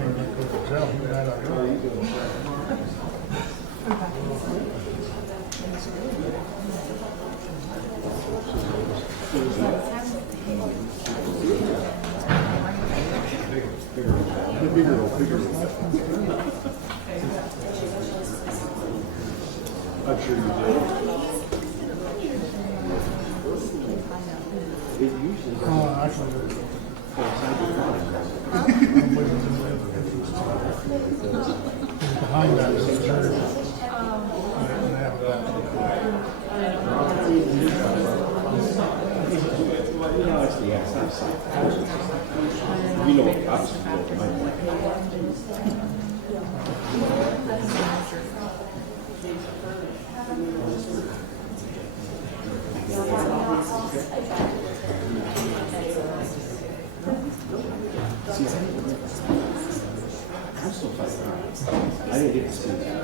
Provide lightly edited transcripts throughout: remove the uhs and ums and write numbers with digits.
I'm sure you did. It usually actually behind that is the church. You know what cops do. I'm still fighting. I didn't get to see that.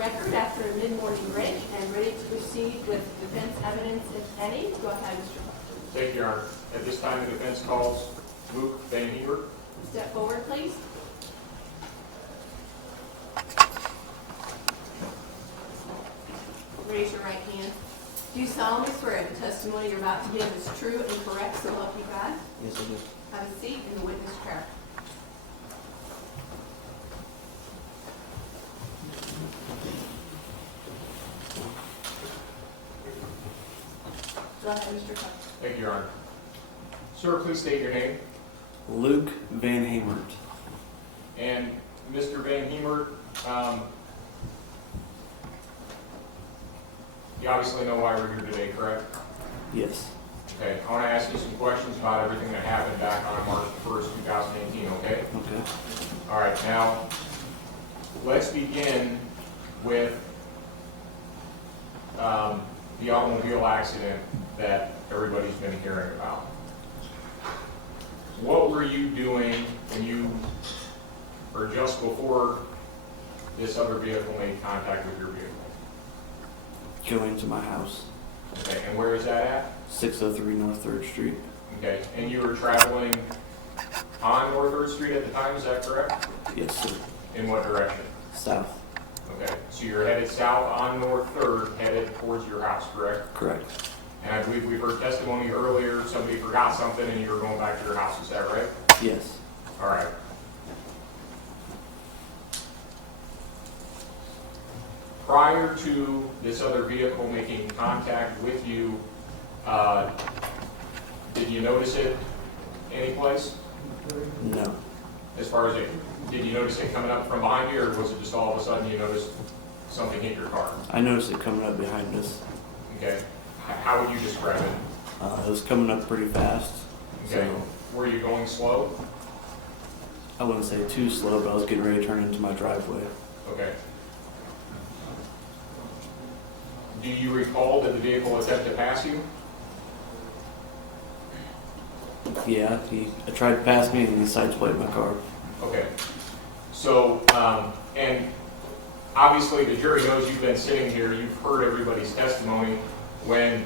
record after a mid-morning break and ready to proceed with defense evidence, if any. Go ahead, Mr. Clark. Thank you, Your Honor. At this time, the defense calls Luke VanHemert. Step forward, please. Raise your right hand. Do you solemnly swear the testimony you're about to give is true and correct, so help you God? Yes, I do. Have a seat in the witness chair. Go ahead, Mr. Clark. Thank you, Your Honor. Sir, please state your name. Luke VanHemert. And Mr. VanHemert, you obviously know why we're here today, correct? Yes. Okay, I want to ask you some questions about everything that happened back on March 1st, 2018, okay? Okay. All right, now, let's begin with the automobile accident that everybody's been hearing about. What were you doing when you, or just before this other vehicle made contact with your vehicle? Going to my house. Okay, and where is that at? 603 North 3rd Street. Okay, and you were traveling on North 3rd Street at the time, is that correct? Yes, sir. In what direction? South. Okay, so you're headed south on North 3rd, headed towards your house, correct? Correct. And I believe we've heard testimony earlier, somebody forgot something and you were going back to your house, is that right? Yes. All right. Prior to this other vehicle making contact with you, did you notice it any place? No. As far as it, did you notice it coming up from behind you, or was it just all of a sudden you noticed something hit your car? I noticed it coming up behind us. Okay. How would you describe it? It was coming up pretty fast. Okay. So Were you going slow? I wouldn't say too slow, but I was getting ready to turn into my driveway. Okay. Do you recall that the vehicle attempted to pass you? Yeah, he tried to pass me and he sideswiped my car. Okay. So, and obviously the jury knows you've been sitting here, you've heard everybody's testimony. When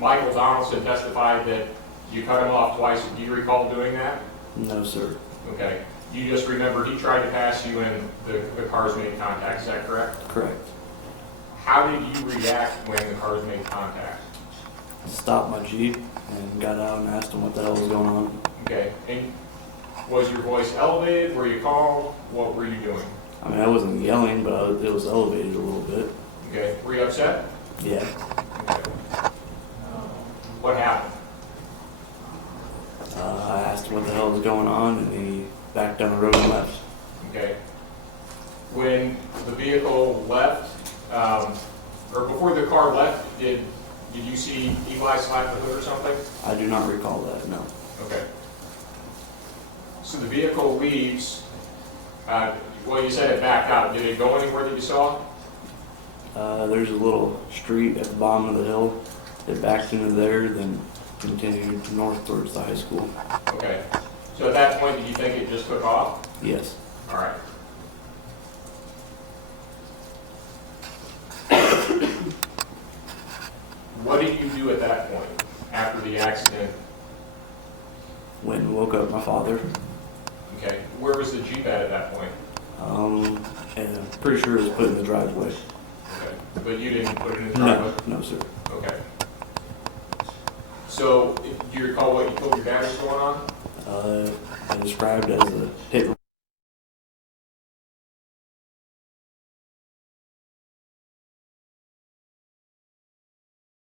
Michael Donaldson testified that you cut him off twice, do you recall doing that? No, sir. Okay. You just remember he tried to pass you and the cars made contact, is that correct? Correct. How did you react when the cars made contact? Stopped my Jeep and got out and asked him what the hell was going on. Okay. And was your voice elevated? Were you calm? What were you doing? I mean, I wasn't yelling, but it was elevated a little bit. Okay. Were you upset? Yeah. Okay. What happened? I asked him what the hell was going on, and he backed down the road and left. Okay. When the vehicle left, or before the car left, did you see Eli slap the hood or something? I do not recall that, no. Okay. So the vehicle leaves, well, you said it backed out. Did it go anywhere that you saw? There's a little street at the bottom of the hill. It backed into there, then continued north towards the high school. Okay. So at that point, did you think it just took off? Yes. All right. What did you do at that point after the accident? Went and woke up my father. Okay. Where was the Jeep at that point? And I'm pretty sure it was put in the driveway. Okay. But you didn't put it in the driveway? No, sir. Okay. So, do you recall what you told your dad was going on? I described as a hit.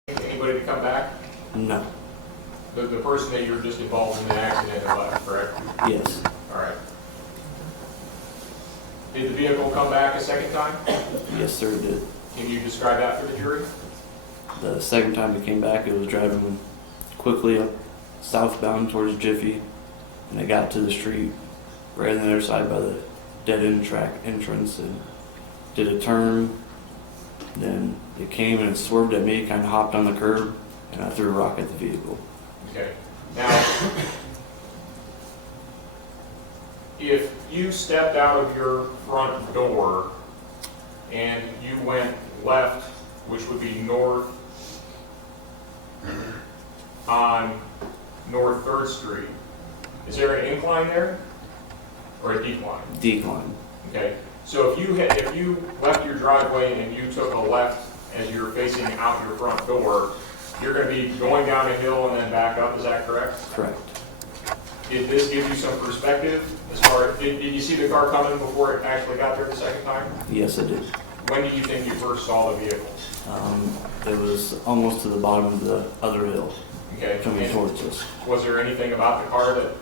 Anybody to come back? No. The person that you were just involved in the accident and left, correct? Yes. All right. Did the vehicle come back a second time? Yes, sir, it did. Can you describe that for the jury? The second time it came back, it was driving quickly up southbound towards Jiffy, and it got to the street right on the other side by the dead-end track entrance and did a turn. Then it came and it swerved at me, kind of hopped on the curb, and I threw a rock at the vehicle. Okay. Now, if you stepped out of your front door and you went left, which would be north on North 3rd Street. Is there an incline there or a decline? Decline. Okay, so if you left your driveway and you took a left as you're facing out your front door, you're going to be going down a hill and then back up, is that correct? Correct. Did this give you some perspective as far as, did you see the car coming before it actually got there the second time? Yes, I did. When did you think you first saw the vehicle? It was almost to the bottom of the other hill, Okay. coming And towards us. was there anything about the car that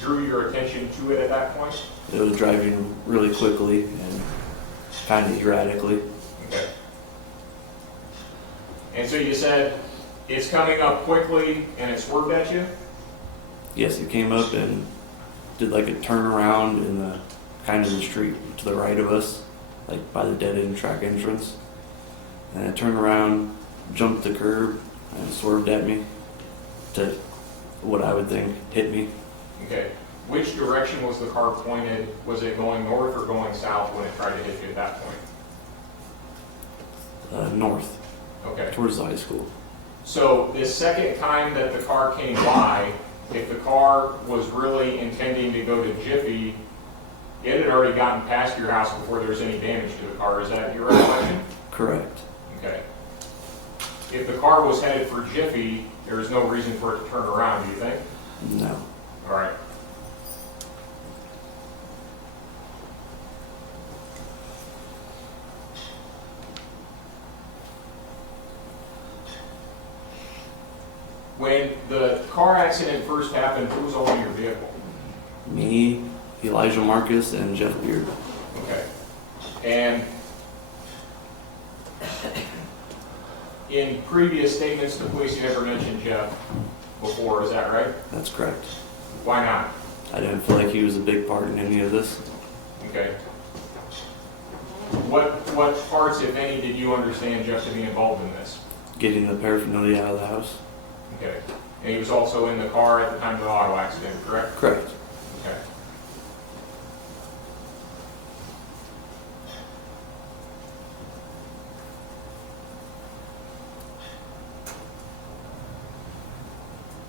drew your attention to it at that point? It was driving really quickly and kind of erratically. Okay. And so you said it's coming up quickly and it swerved at you? Yes, it came up and did like a turnaround in the kind of the street to the right of us, like by the dead end track entrance. And it turned around, jumped the curb, and swerved at me to what I would think hit me. Okay. Which direction was the car pointed? Was it going north or going south when it tried to hit you at that point? North, Okay. towards the high school. So the second time that the car came by, if the car was really intending to go to Jiffy, it had already gotten past your house before there was any damage to the car. Is that your recollection? Correct. Okay. If the car was headed for Jiffy, there was no reason for it to turn around, do you think? No. All right. When the car accident first happened, who was owning your vehicle? Me, Elijah Marcus, and Jeff Beard. Okay. And in previous statements to police, you never mentioned Jeff before, is that right? That's correct. Why not? I didn't feel like he was a big part in any of this. Okay. What parts, if any, did you understand Jeff to be involved in this? Getting the paraphernalia out of the house. Okay. And he was also in the car at the time of the auto accident, correct? Correct. Okay.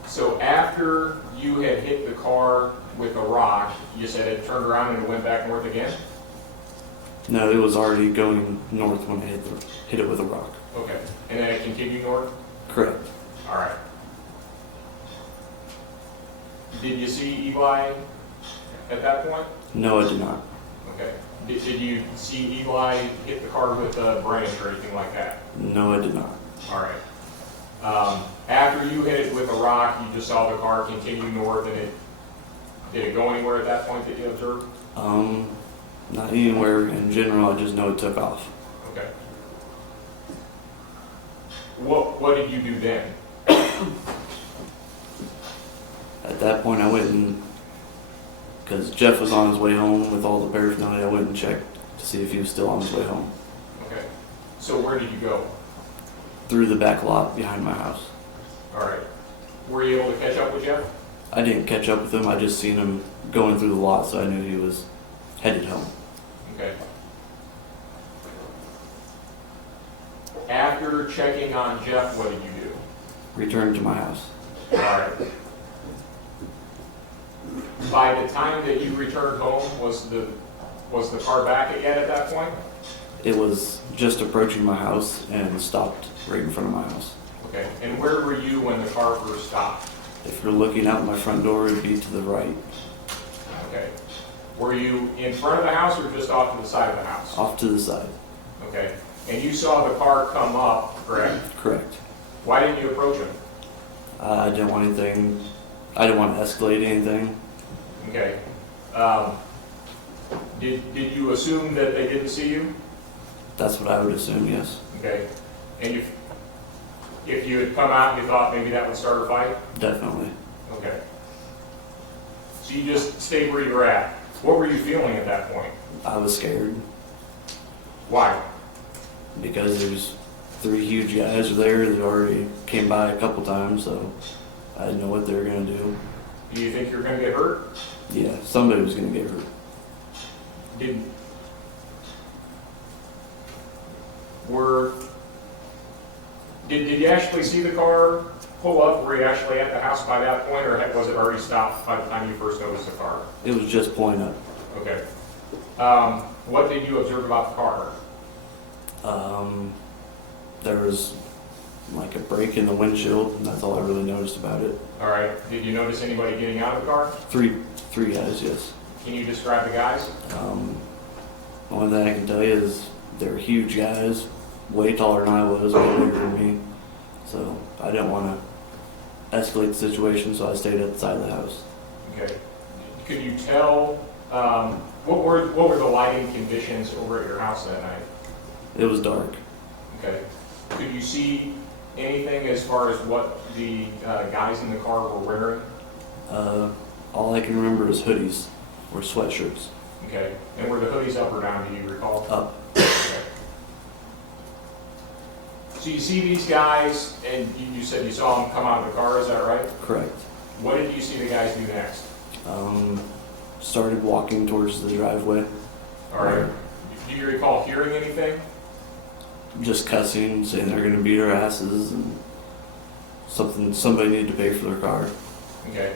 So after you had hit the car with a rock, you said it turned around and it went back north again? No, it was already going north when I hit it with a rock. Okay. And then it continued north? Correct. All right. Did you see Eli at that point? No, I did not. Okay. Did you see Eli hit the car with a branch or anything like that? No, I did not. All right. After you hit it with a rock, you just saw the car continue north, and did it go anywhere at that point that you observed? Not anywhere in general. I just know it took off. Okay. What did you do then? At that point, I went and, because Jeff was on his way home with all the paraphernalia, I went and checked to see if he was still on his way home. Okay. So where did you go? Through the back lot behind my house. All right. Were you able to catch up with Jeff? I didn't catch up with him. I just seen him going through the lot, so I knew he was headed home. Okay. After checking on Jeff, what did you do? Returned to my house. All right. By the time that you returned home, was the car back yet at that point? It was just approaching my house and stopped right in front of my house. Okay. And where were you when the car first stopped? If you're looking out my front door, it'd be to the right. Okay. Were you in front of the house or just off to the side of the house? Off to the side. Okay. And you saw the car come up, correct? Correct. Why didn't you approach him? I didn't want anything. I didn't want to escalate anything. Okay. Did you assume that they didn't see you? That's what I would assume, yes. Okay. And if you had come out and you thought maybe that would start a fight? Definitely. Okay. So you just stayed where you were at. What were you feeling at that point? I was scared Why? because there's 3 huge guys there that already came by a couple times, so I didn't know what they were going to do. Do you think you're going to get hurt? Yeah, somebody was going to get hurt. you actually see the car pull up? Were you actually at the house by that point, or was it already stopped by the time you first noticed the car? It was just pulling up. Okay. What did you observe about the car? There was like a break in the windshield, and that's all I really noticed about it. All right. Did you notice anybody getting out of the car? Three guys, yes. Can you describe the guys? Only thing I can tell you is they were huge guys, way taller than I was, way bigger than me. So I didn't want to escalate the situation, so I stayed at the side of the house. Okay. Could you tell what were the lighting conditions over at your house that night? It was dark. Okay. Could you see anything as far as what the guys in the car were wearing? All I can remember is hoodies or sweatshirts. Okay. And were the hoodies up or down, do you recall? Up. Okay. So you see these guys, and you said you saw them come out of the car, is that right? Correct. What did you see the guys do next? Started walking towards the driveway. All right. Do you recall hearing anything? Just cussing, saying they're going to beat our asses, and somebody needed to pay for their car. Okay.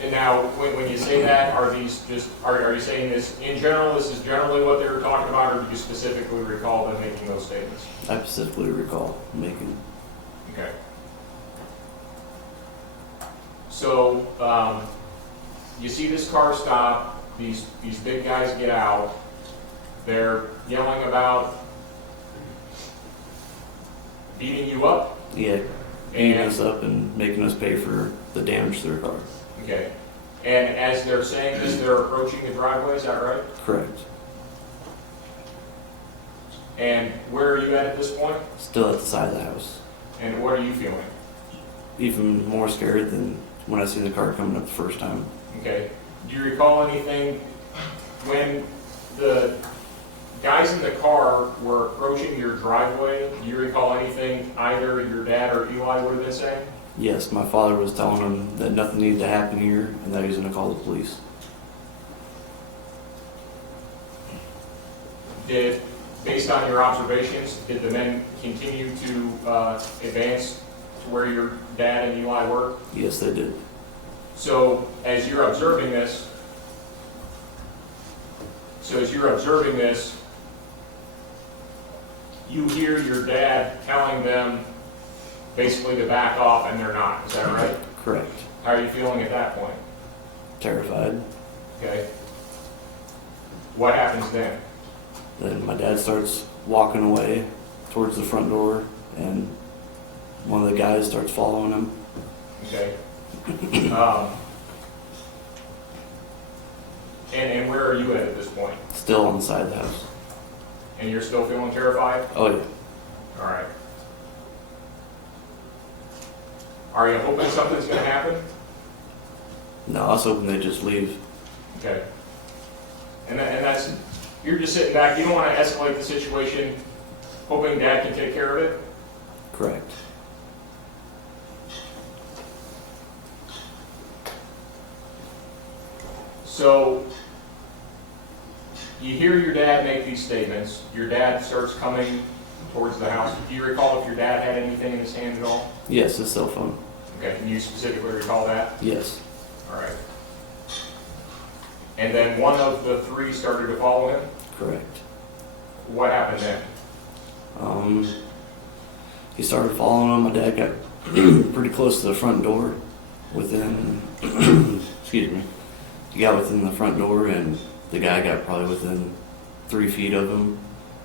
And now, when you say that, are you saying this in general? This is generally what they were talking about, or do you specifically recall them making those statements? I specifically recall making. Okay. So you see this car stop. These big guys get out. They're yelling about beating you up. Yeah, beating us up and making us pay for the damage to their car. Okay. And as they're saying this, they're approaching the driveway. Is that right? Correct. And where are you at this point? Still at the side of the house. And what are you feeling? Even more scared than when I seen the car coming up the first time. Okay. Do you recall anything when the guys in the car were approaching your driveway? Do you recall anything either your dad or Eli would have been saying? Yes, my father was telling him that nothing needed to happen here and that he was going to call the police. Based on your observations, did the men continue to advance to where your dad and Eli were? Yes, they did. So as you're observing this, you hear your dad telling them basically to back off, and they're not. Is that right? Correct. How are you feeling at that point? Terrified. Okay. What happens then? Then my dad starts walking away towards the front door, and one of the guys starts following him. Okay. And where are you at this point? Still on the side of the house. And you're still feeling terrified? Oh yeah. All right. Are you hoping something's going to happen? No, I was hoping they'd just leave. Okay. And that's, you're just sitting back. You don't want to escalate the situation, hoping Dad can take care of it? Correct. So you hear your dad make these statements. Your dad starts coming towards the house. Do you recall if your dad had anything in his hand at all? Yes, his cell phone. Okay, can you specifically recall that? Yes. All right. And then one of the three started to follow him? Correct. What happened then? He started following him. My dad got pretty close to the front door. Within, excuse me. He got within the front door, and the guy got probably within 3 feet of him.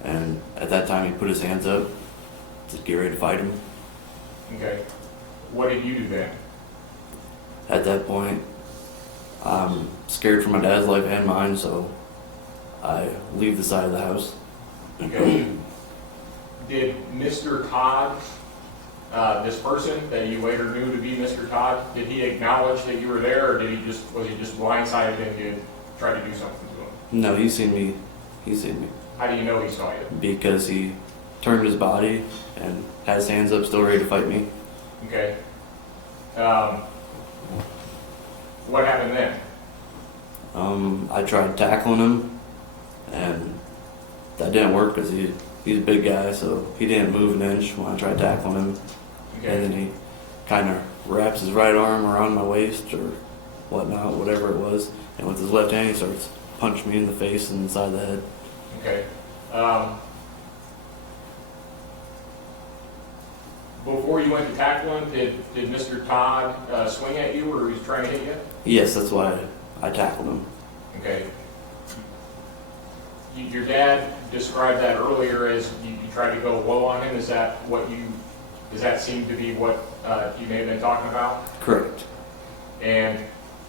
And at that time, he put his hands up to get ready to fight him. Okay. What did you do then? At that point, I'm scared for my dad's life and mine, so I leave the side of the house. Okay. Did Mr. Todd, this person that you later knew to be Mr. Todd, did he acknowledge that you were there, or was he just blindsided and did try to do something to him? No, he's seen me. He's seen me. How do you know he saw you? Because he turned his body and had his hands up, still ready to fight me. Okay. What happened then? I tried tackling him, and that didn't work because he's a big guy, so he didn't move an inch when I tried tackling him. Okay. And then he kind of wraps his right arm around my waist or whatnot, whatever it was, and with his left hand he starts punching me in the face and inside the head. Okay. Before you went to tackle him, did Mr. Todd swing at you, or he was trying to hit you? Yes, that's why I tackled him. Okay. Your dad described that earlier as you tried to go low on him. Does that seem to be what you may have been talking about? Correct. And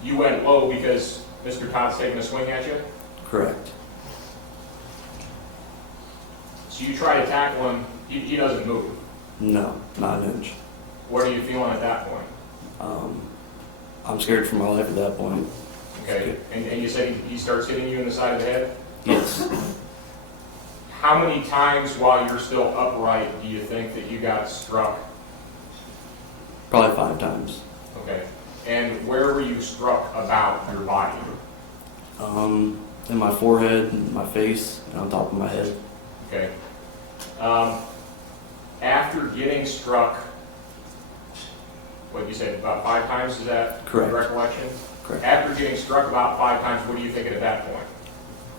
you went low because Mr. Todd's taking a swing at you? Correct. So you try to tackle him, he doesn't move. No, not an inch. What are you feeling at that point? I'm scared for my life at that point. Okay. And you said he starts hitting you in the side of the head? Yes. How many times while you're still upright do you think that you got struck? Probably 5 times. Okay. And where were you struck about your body? In my forehead, and my face, and on top of my head. Okay. After getting struck, what you said, about 5 times, is that Correct. your recollection? Correct. After getting struck about 5 times, what are you thinking at that point?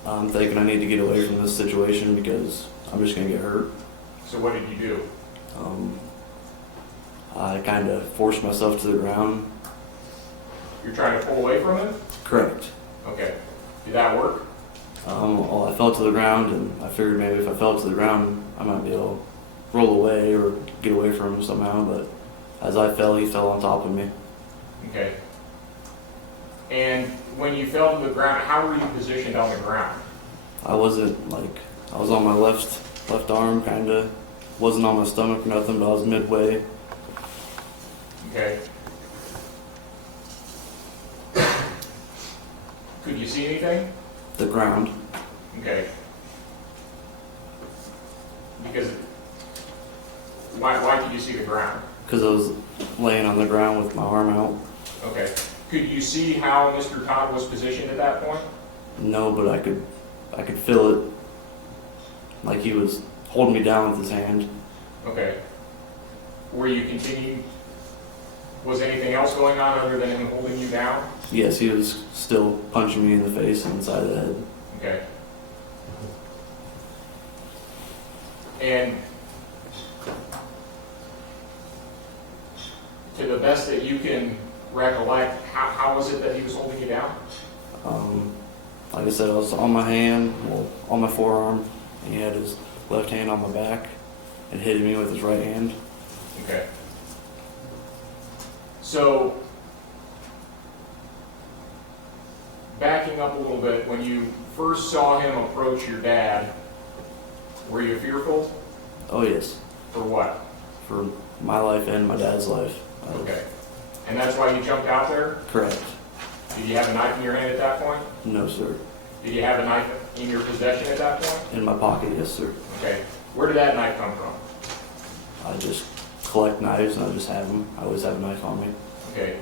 I'm thinking I need to get away from this situation because I'm just going to get hurt. So what did you do? I kind of forced myself to the ground. You're trying to pull away from him? Correct. Okay. Did that work? Well, I fell to the ground, and I figured maybe if I fell to the ground, I might be able to roll away or get away from him somehow, but as I fell, he fell on top of me. Okay. And when you fell to the ground, how were you positioned on the ground? I wasn't I was on my left arm, kind of. Wasn't on my stomach or nothing, but I was midway. Okay. Could you see anything? The ground. Okay. Because why could you see the ground? Because I was laying on the ground with my arm out. Okay. Could you see how Mr. Todd was positioned at that point? No, but I could feel it. Like he was holding me down with his hand. Okay. Were you continuing? Was anything else going on other than him holding you down? Yes, he was still punching me in the face and inside the head. Okay. And to the best that you can recollect, how was it that he was holding you down? Like I said, I was on my hand, on my forearm, and he had his left hand on my back and hitting me with his right hand. Okay. So, backing up a little bit, when you first saw him approach your dad, were you fearful? Oh yes, For what? for my life and my dad's life. Okay. And that's why you jumped out there? Correct. Did you have a knife in your hand at that point? No, sir. Did you have a knife in your possession at that point? In my pocket, yes, sir. Okay. Where did that knife come from? I just collect knives and I just have them. I always have a knife on me. Okay.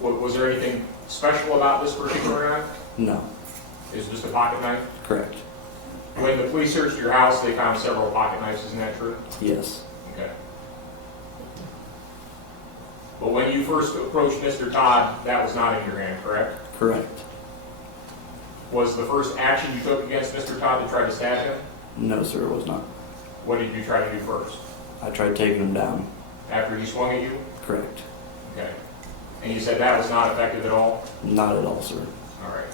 Was there anything special about this particular knife? No. It was just a pocket knife? Correct. When the police searched your house, they found several pocket knives, isn't that true? Yes. Okay. But when you first approached Mr. Todd, that was not in your hand, correct? Correct. Was the first action you took against Mr. Todd to try to stab him? No, sir, it was not. What did you try to do first? I tried taking him down. After he swung at you? Correct. Okay. And you said that was not effective at all? Not at all, sir. All right.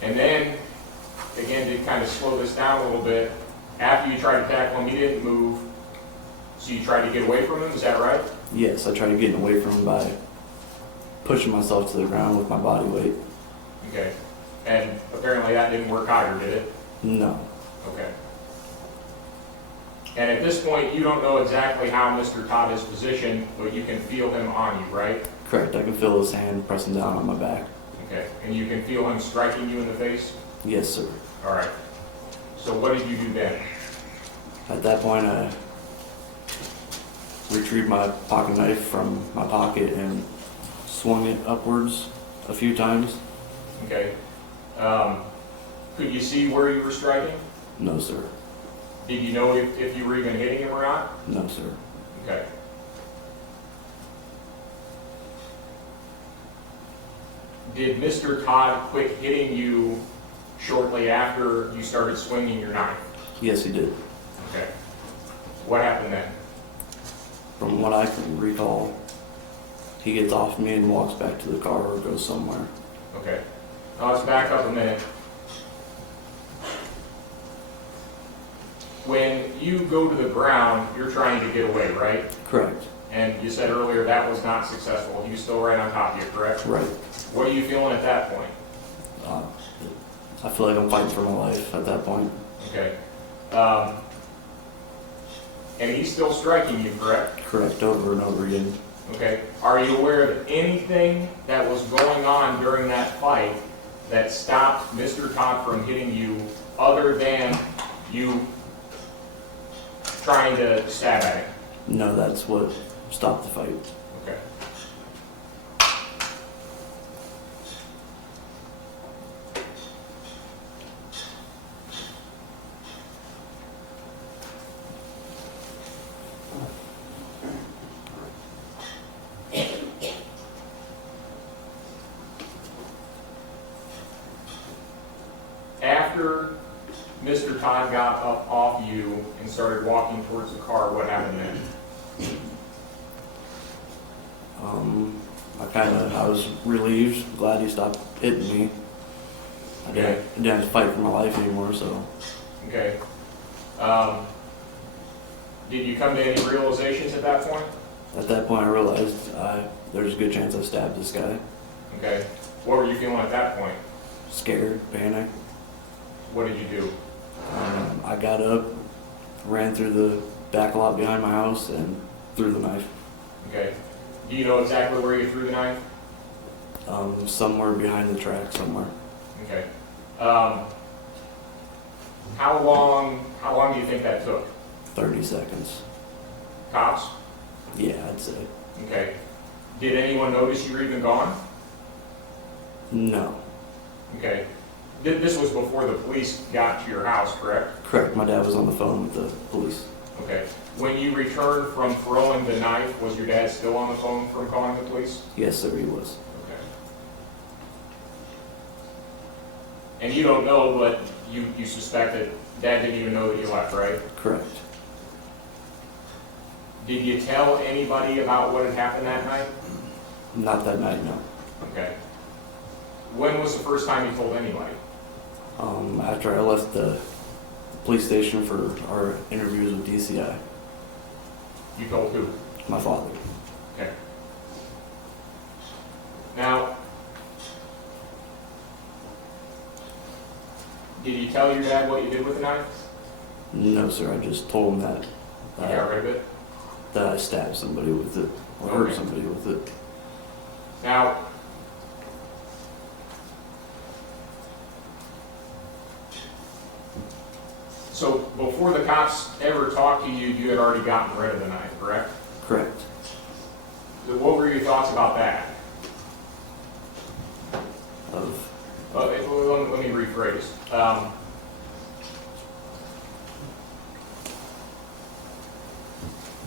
And then, again, to kind of slow this down a little bit, after you tried to tackle him, he didn't move, so you tried to get away from him, is that right? Yes, I tried getting away from him by pushing myself to the ground with my body weight. Okay. And apparently that didn't work either, did it? No. Okay. And at this point, you don't know exactly how Mr. Todd is positioned, but you can feel him on you, right? Correct. I can feel his hand pressing down on my back. Okay. And you can feel him striking you in the face? Yes, sir. All right. So what did you do then? At that point, I retrieved my pocket knife from my pocket and swung it upwards a few times. Okay. Could you see where you were striking? No, sir. Did you know if you were even hitting him or not? No, sir. Okay. Did Mr. Todd quit hitting you shortly after you started swinging your knife? Yes, he did. Okay. What happened then? From what I can recall, he gets off me and walks back to the car or goes somewhere. Okay. Now let's back up a minute. When you go to the ground, you're trying to get away, right? Correct. And you said earlier that was not successful. He was still right on top of you, correct? Right. What are you feeling at that point? I feel like I'm fighting for my life at that point. Okay. And he's still striking you, correct? Correct, over and over again. Okay. Are you aware of anything that was going on during that fight that stopped Mr. Todd from hitting you other than you trying to stab at him? No, that's what stopped the fight. Okay. After Mr. Todd got up off you and started walking towards the car, what happened then? I was relieved, glad he stopped hitting me. I didn't have to fight for my life anymore, so. Okay. Did you come to any realizations at that point? At that point I realized there's a good chance I stabbed this guy. Okay. What were you feeling at that point? Scared, panicked. What did you do? I got up, ran through the back lot behind my house, and threw the knife. Okay. Do you know exactly where you threw the knife? Somewhere behind the track somewhere. Okay. How long do you think that took? 30 seconds. Cops? Yeah, I'd say. Okay. Did anyone notice you were even gone? No. Okay. This was before the police got to your house, correct? Correct, my dad was on the phone with the police. Okay. When you returned from throwing the knife, was your dad still on the phone from calling the police? Yes, sir, he was. Okay. And you don't know, but you suspect that Dad didn't even know that you left, right? Correct. Did you tell anybody about what had happened that night? Not that night, no. Okay. When was the first time you told anybody? After I left the police station for our interviews with DCI, You told who? my father. Okay. Now, did you tell your dad what you did with the knife? No, sir, I just told him that You got rid of it? that I stabbed somebody with it, or hurt Okay. somebody with it. Now, so before the cops ever talked to you, you had already gotten rid of the knife, correct? Correct. So what were your thoughts about that? Of Let me rephrase.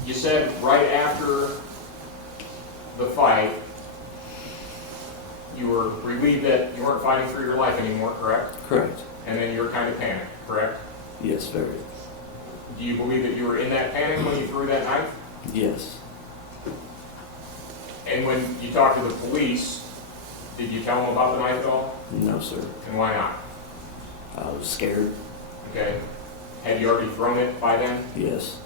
You said right after the fight, you were relieved that you weren't fighting for your life anymore, correct? correct. And then you were kind of panicked, correct? Yes, very. Do you believe that you were in that panic when you threw that knife? Yes. And when you talked to the police, did you tell them about the knife at all? No, sir. And why not? I was scared. Okay. Had you already thrown it by then? Yes.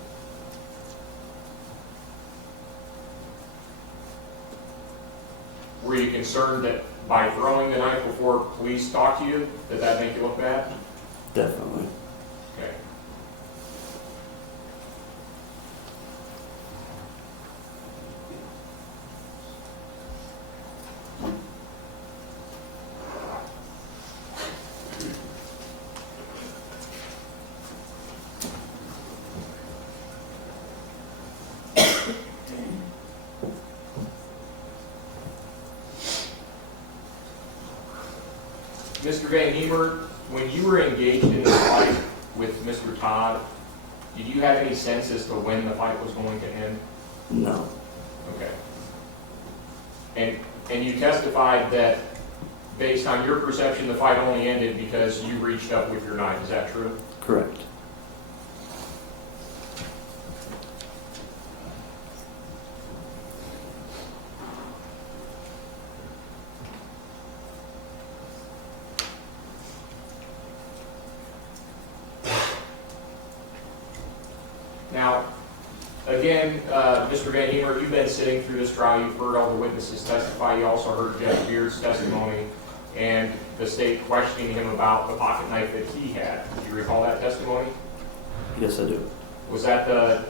Were you concerned that by throwing the knife before police talked to you, did that make you look bad? Definitely. Okay. Mr. VanHemert, when you were engaged in this fight with Mr. Todd, Did you have any sense as to when the fight was going to end? No. Okay. And you testified that based on your perception, the fight only ended because you reached up with your knife. Is that true? Correct. Now, again, Mr. VanHemert, you've been sitting through this trial. You've heard all the witnesses testify. You also heard Judge Beard's testimony and the state questioning him about the pocket knife that he had. Do you recall that testimony? Yes, I do. Was that the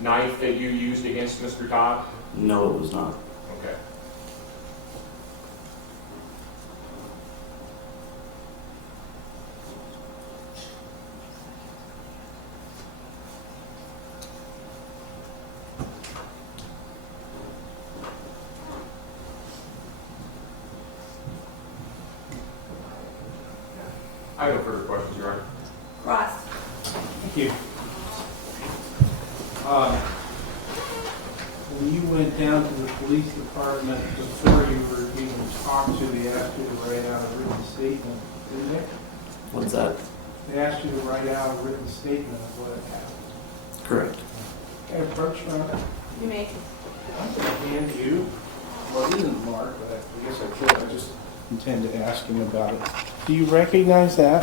knife that you used against Mr. Todd? No, it was not. Okay. I have no further questions, Your Honor. Ross. Thank you. When you went down to the police department before you were even talked to, they asked you to write out a written statement, didn't they? What's that? They asked you to write out a written statement of what had happened. Correct. Can I approach from it? You may. I'm going to hand you, well, it isn't Mark, but I guess I could. I just intend to ask him about it. Do you recognize that?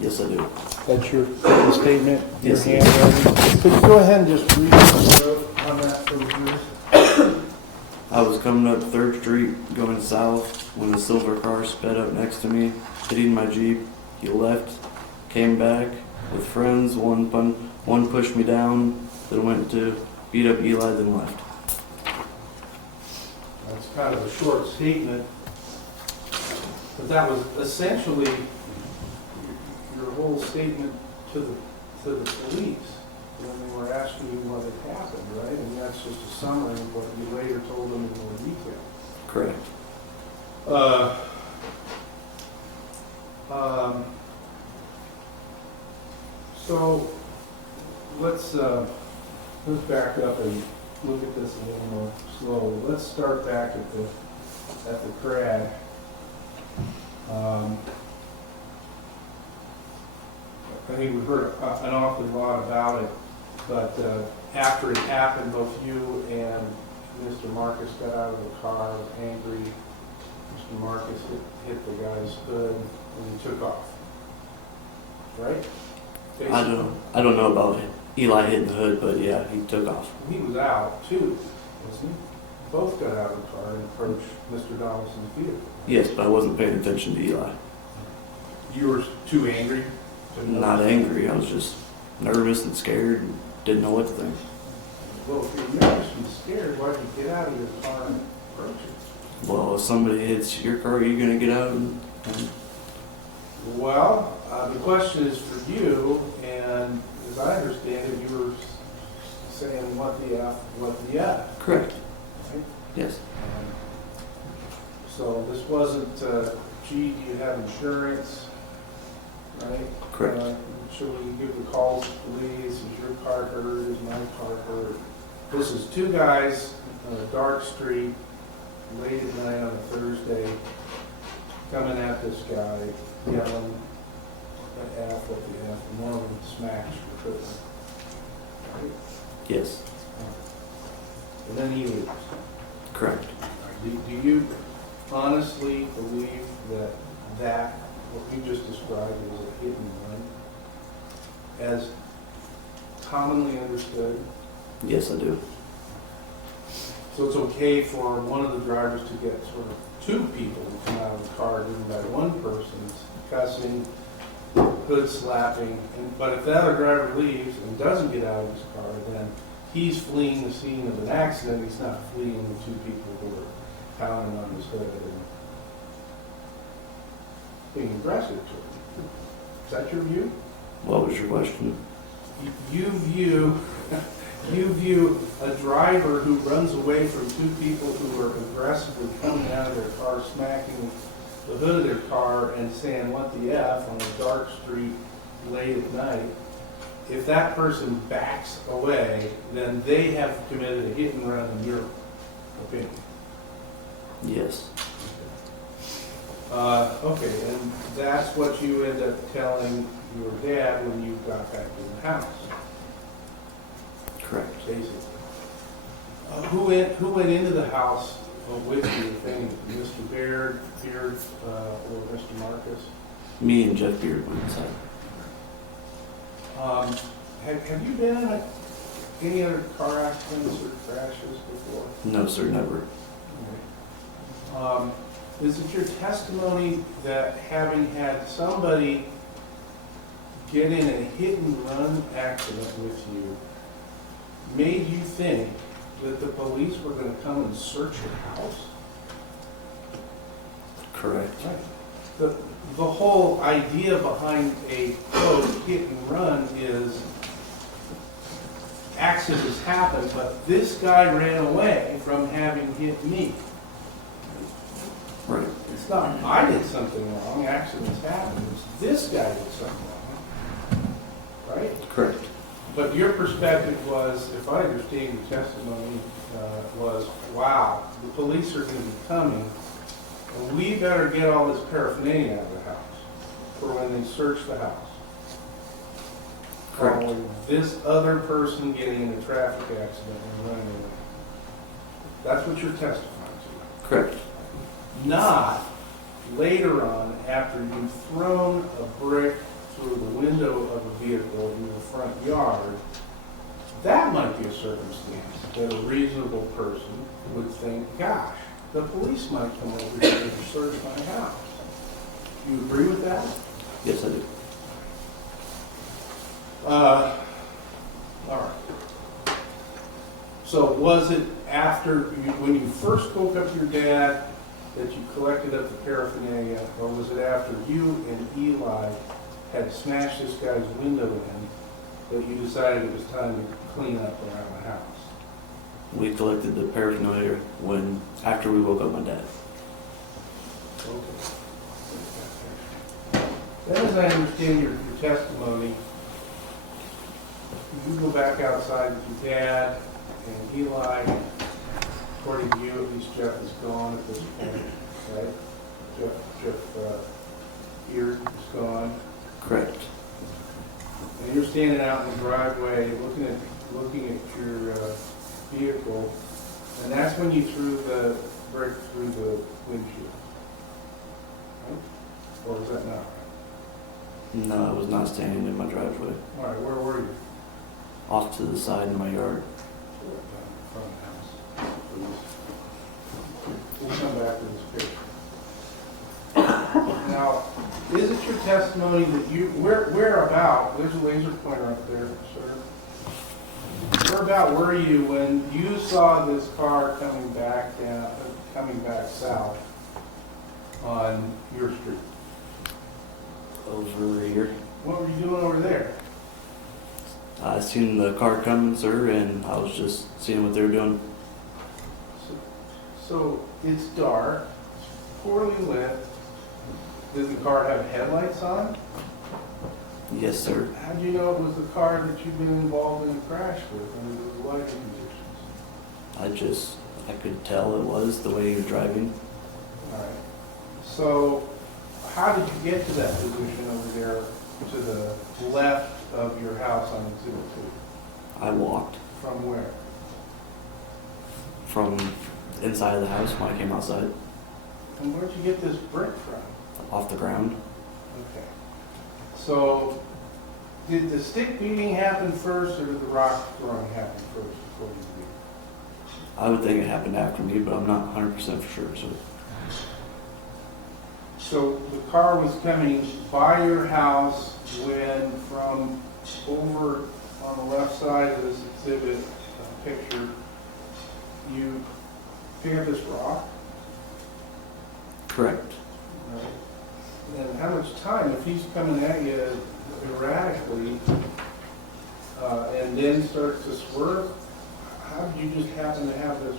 Yes, I do. That's your written statement? Yes, Your it is. handwriting? Could you go ahead and just read what you wrote on that for the viewers? I was coming up 3rd Street going south when the silver car sped up next to me, hitting my Jeep. He left, came back with friends. One pushed me down, then went to beat up Eli, then left. That's kind of a short statement, but that was essentially your whole statement to the police when they were asking you what had happened, right? And that's just a summary of what you later told them in more detail. Correct. So let's back up and look at this a little more slowly. Let's start back at the crash. I think we've heard an awful lot about it, but after it happened, both you and Mr. Marcus got out of the car angry. Mr. Marcus hit the guy's hood and he took off. Right? I don't know about Eli hitting the hood, but yeah, he took off. He was out too, wasn't he? Both got out of the car and approached Mr. Donaldson's vehicle. Yes, but I wasn't paying attention to Eli. You were too angry? Not angry, I was just nervous and scared and didn't know what to think. Well, if you're nervous and scared, why'd you get out of your car and approach it? Well, if somebody hits your car, are you going to get out and Well, the question is for you, and as I understand it, you were saying what the F. Correct. Right? Yes. So this wasn't, gee, do you have insurance? Right? Correct. Should we give the calls to police? Is your car hurt? Is my car hurt? This is two guys on a dark street, late at night on a Thursday, coming at this guy, yelling at the F, and one of them smacks your foot. Right? Yes. And then he leaves. Correct. Do you honestly believe that what you just described is a hit and run, as commonly understood? Yes, I do. So it's okay for one of the drivers to get sort of two people to come out of the car, driven by one person's cussing, hood slapping, but if the other driver leaves and doesn't get out of his car, then he's fleeing the scene of an accident. He's not fleeing the two people who are pounding on his hood and being aggressive to him. Is that your view? What was your question? You view You view a driver who runs away from two people who are aggressively coming out of their car, smacking the hood of their car and saying, "What the F," on a dark street late at night. If that person backs away, then they have committed a hit and run in your opinion. Yes. Okay, and that's what you end up telling your dad when you got back to the house, Correct. basically. Who went into the house with you, if any? Mr. Beard, or Mr. Marcus? Me and Jeff Beard went inside. Have you been in any other car accidents or crashes before? No, sir, never. Is it your testimony that having had somebody get in a hit and run accident with you made you think that the police were going to come and search your house? Correct. Right. The whole idea behind a quote hit and run is accidents happen, but this guy ran away from having hit me. Right. It's not I did something wrong, accidents happen. It's this guy did something wrong. Right? Correct. But your perspective was, if I understand your testimony, was, wow, the police are going to be coming, and we better get all this paraphernalia out of the house for when they search the house. Correct. Following this other person getting in a traffic accident and running away. That's what you're testifying to. Correct. Not later on, after you've thrown a brick through the window of a vehicle in the front yard. That might be a circumstance that a reasonable person would think, gosh, the police might come over here and search my house. Do you agree with that? Yes, I do. All right. So was it after, when you first spoke up to your dad, that you collected up the paraphernalia, or was it after you and Eli had smashed this guy's window in that you decided it was time to clean up around the house? We collected the paraphernalia after we woke up my dad. Okay. Then, as I understand your testimony, you go back outside with your dad and Eli. According to you, at least Jeff is gone at this point, right? Jeff Beard is gone. Correct. And you're standing out in the driveway looking at your vehicle, and that's when you threw the brick through the windshield. Right? Or is that not right? No, I was not standing in my driveway. All right, where were you? Off to the side in my yard. Front of the house, please. We'll come back to this picture. Now, is it your testimony that you, where about, there's a laser pointer up there, sir. Where about were you when you saw this car coming back south on your street? Over here. What were you doing over there? I seen the car coming, sir, and I was just seeing what they were doing. So it's dark, it's poorly lit. Does the car have headlights on? Yes, sir. How do you know it was the car that you've been involved in a crash with under the lighting conditions? I could tell it was the way he was driving. All right. So how did you get to that position over there to the left of your house on Exhibit 2? I walked From where? from inside of the house when I came outside, And where'd you get this brick from? off the ground. Okay. So did the stick beating happen first or did the rock throwing happen first according to you? I would think it happened after me, but I'm not 100% for sure, so. So the car was coming by your house when from over on the left side of this exhibit picture, you pick up this rock, Correct. right? And how much time, if he's coming at you erratically and and then starts to swerve, how did you just happen to have this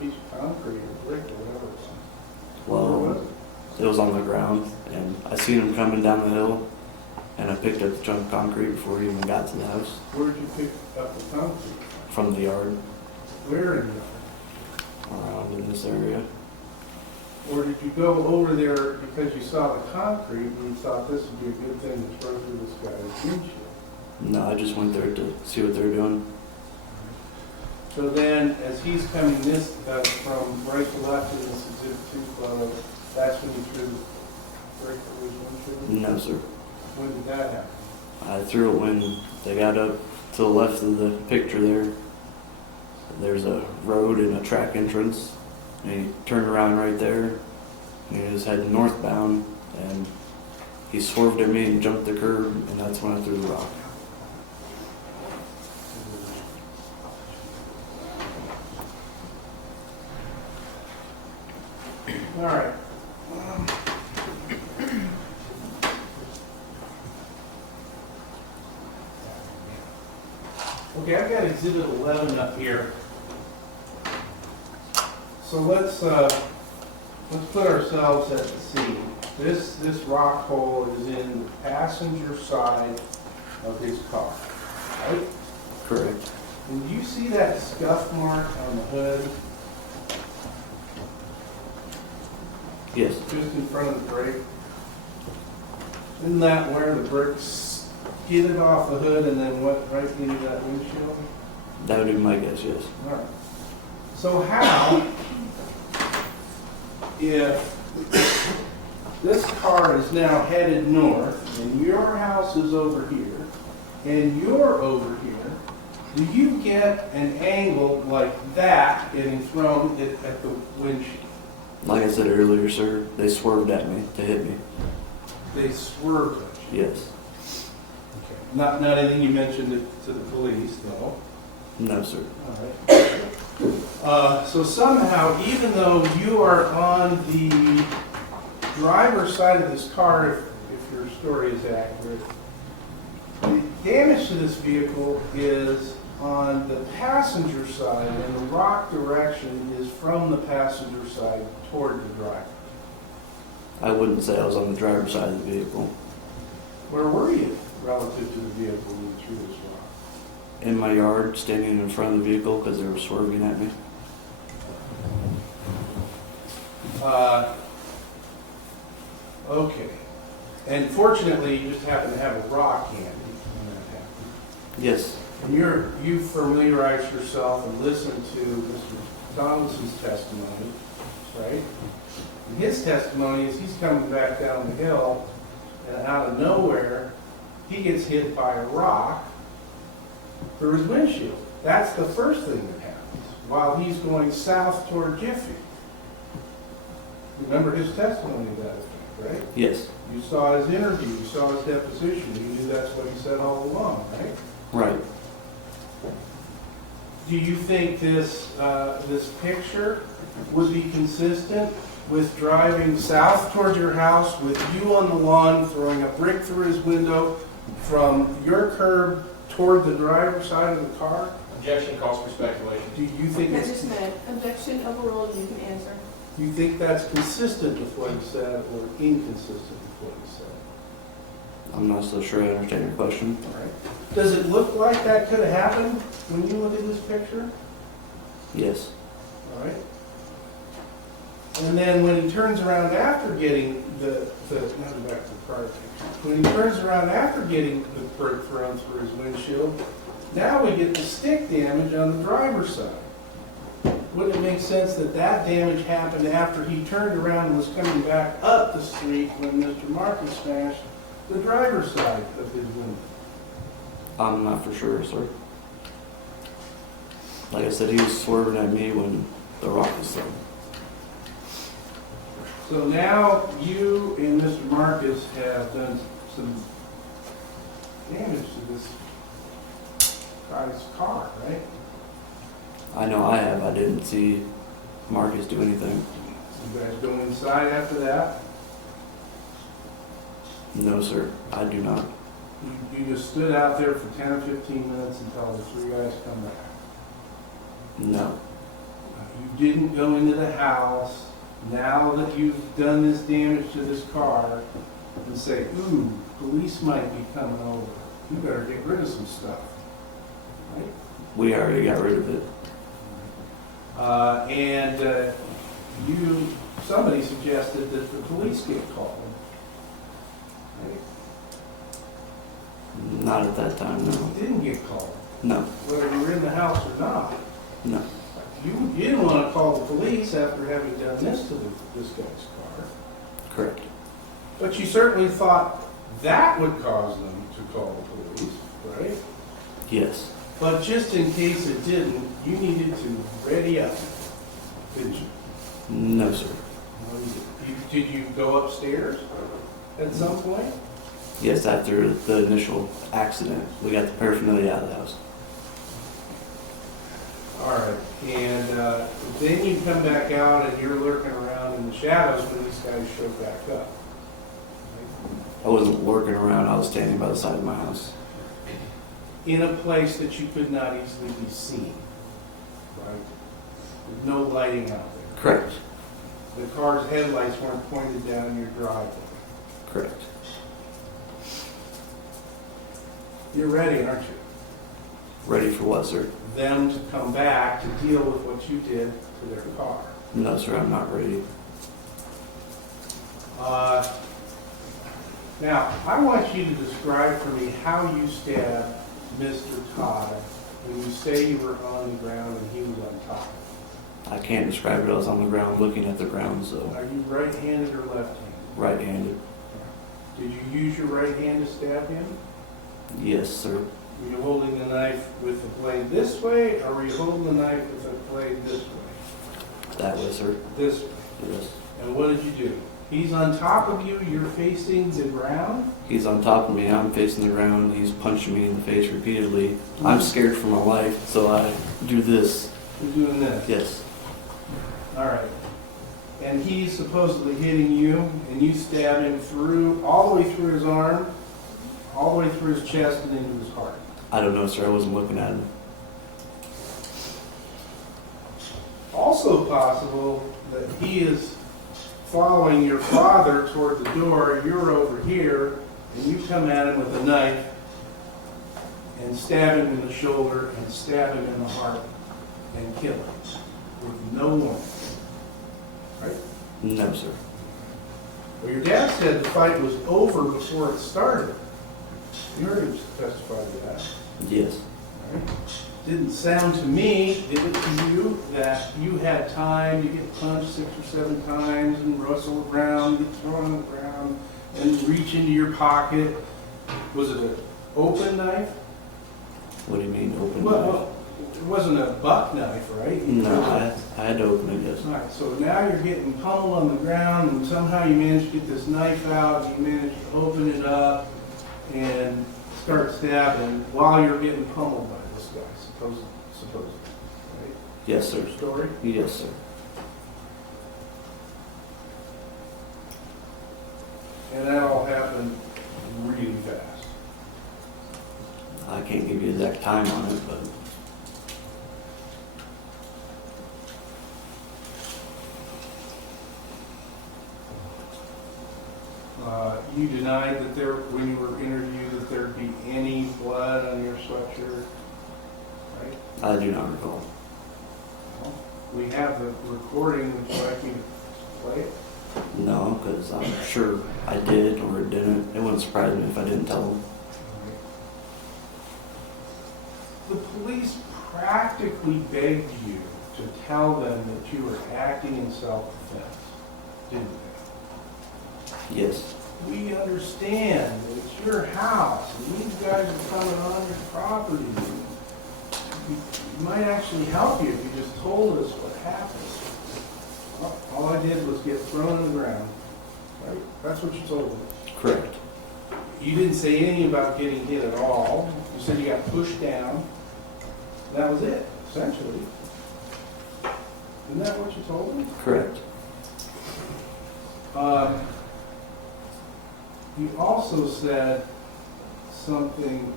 piece of concrete or brick or whatever it's on? Where was Well, it? it was on the ground, and I seen him coming down the hill, and I picked up the chunk of concrete before he even got to the house Where did you pick up the concrete? from the yard Where in the yard? around in this area. Or did you go over there because you saw the concrete and you thought this would be a good thing to throw through this guy's windshield? No, I just went there to see what they're doing. So then, as he's coming this, from right to left in this exhibit 2 photo, that's when you threw the brick through his windshield? No, sir. When did that happen? I threw it when they got up to the left of the picture there. There's a road and a track entrance, and he turned around right there, and he was heading northbound, and he swerved at me and jumped the curb, and that's when I threw the rock. All right. Okay, I've got exhibit 11 up here. So let's put ourselves at the scene. This rock hole is in the passenger side of his car, right? Correct. And do you see that scuff mark on the hood Yes. just in front of the brake? Isn't that where the bricks skidded off the hood and then went right into that windshield? That would be my guess, yes. All right. So how, if this car is now headed north and your house is over here and you're over here, do you get an angle like that getting thrown at the windshield? Like I said earlier, sir, they swerved at me to hit me. They swerved at you? Yes. Okay. Not anything you mentioned to the police, though? No, sir. All right. So somehow, even though you are on the driver's side of this car, if your story is accurate, the damage to this vehicle is on the passenger side, and the rock direction is from the passenger side toward the driver. I wouldn't say I was on the driver's side of the vehicle. Where were you relative to the vehicle when you threw this rock? In my yard, standing in front of the vehicle because they were swerving at me. Okay. And fortunately, you just happen to have a rock handy when that happened. Yes. And you familiarized yourself and listened to Mr. Donaldson's testimony, right? And his testimony is he's coming back down the hill, and out of nowhere, he gets hit by a rock through his windshield. That's the first thing that happens while he's going south toward Jiffy. Remember his testimony to that effect, right? Yes. You saw his interview, you saw his deposition, you knew that's what he said all along, right? Right. Do you think this picture would be consistent with driving south toward your house with you on the lawn, throwing a brick through his window from your curb toward the driver's side of the car? Objection calls for speculation. Do you think Okay, it's, just a minute. Objection overruled, you can answer. do you think that's consistent with what he said or inconsistent with what he said? I'm not so sure I understand your question. All right. Does it look like that could have happened when you look at this picture? Yes. All right. And then when he turns around after getting now go back to the prior picture. When he turns around after getting the brick thrown through his windshield, now we get the stick damage on the driver's side. Wouldn't it make sense that that damage happened after he turned around and was coming back up the street when Mr. Marcus smashed the driver's side of his window? I'm not for sure, sir. Like I said, he was swerving at me when the rock was thrown. So now you and Mr. Marcus have done some damage to this guy's car, right? I know I have. I didn't see Marcus do anything. You guys go inside after that? No, sir. I do not. You just stood out there for 10 or 15 minutes until the three guys come back. No. You didn't go into the house, now that you've done this damage to this car, and say, ooh, police might be coming over. You better get rid of some stuff. Right? We already got rid of it. Somebody suggested that the police get called. Right? Not at that time, no. You didn't get called, No. whether you were in the house or not. No. You didn't want to call the police after having done this to this guy's car. Correct. But you certainly thought that would cause them to call the police, right? Yes. But just in case it didn't, you needed to ready up, didn't you? No, sir. Did you go upstairs at some point? Yes, after the initial accident, we got the paraphernalia out of the house. All right, and then you come back out and you're lurking around in the shadows when these guys show back up. I wasn't lurking around, I was standing by the side of my house. In a place that you could not easily be seen, right? With no lighting out there. Correct. The car's headlights weren't pointed down your driveway. Correct. You're ready, aren't you? Ready for what, sir? Them to come back to deal with what you did to their car. No, sir, I'm not ready. Now, I want you to describe for me how you stabbed Mr. Todd when you say you were on the ground and he was on top. I can't describe it. I was on the ground looking at the ground, so Are you right-handed or left-handed? right-handed. Did you use your right hand to stab him? Yes, sir. Were you holding the knife with the blade this way, or were you holding the knife with the blade this way? That way, sir. This way. Yes. And what did you do? He's on top of you, you're facing the ground? He's on top of me. I'm facing the ground. He's punching me in the face repeatedly. I'm scared for my life, so I do this. You're doing this? Yes. All right. And he's supposedly hitting you, and you stab him through, all the way through his arm, all the way through his chest and into his heart. I don't know, sir. I wasn't looking at him. Also possible that he is following your father toward the door, you're over here, and you come at him with a knife and stab him in the shoulder and stab him in the heart and kill him with no warning. Right? No, sir. Well, your dad said the fight was over before it started. You heard him testify to that. Yes. Right? Didn't sound to me, did it to you, that you had time to get punched 6 or 7 times and wrestle around, get thrown on the ground, and reach into your pocket? Was it an open knife? What do you mean, open knife? Well, it wasn't a buck knife, right? No, I had to open it, yes. All right, so now you're getting pummeled on the ground, and somehow you managed to get this knife out, and you managed to open it up and start stabbing while you're getting pummeled by this guy, supposedly, right? Yes, sir. Your story? Yes, sir. And that all happened really fast. I can't give you the exact time on it, but You denied that when you were interviewed, that there'd be any blood on your sweatshirt, right? I do not recall. Well, we have the recording. Would you like me to play it? No, because I'm sure I did or didn't. It wouldn't surprise me if I didn't tell them. The police practically begged you to tell them that you were acting in self-defense, didn't they? Yes. We understand that it's your house, and these guys are coming on your property. We might actually help you if you just told us what happened. Well, all I did was get thrown on the ground, right? That's what you told them. Correct. You didn't say anything about getting hit at all. You said you got pushed down. That was it, essentially. Isn't that what you told them? Correct. You also said something.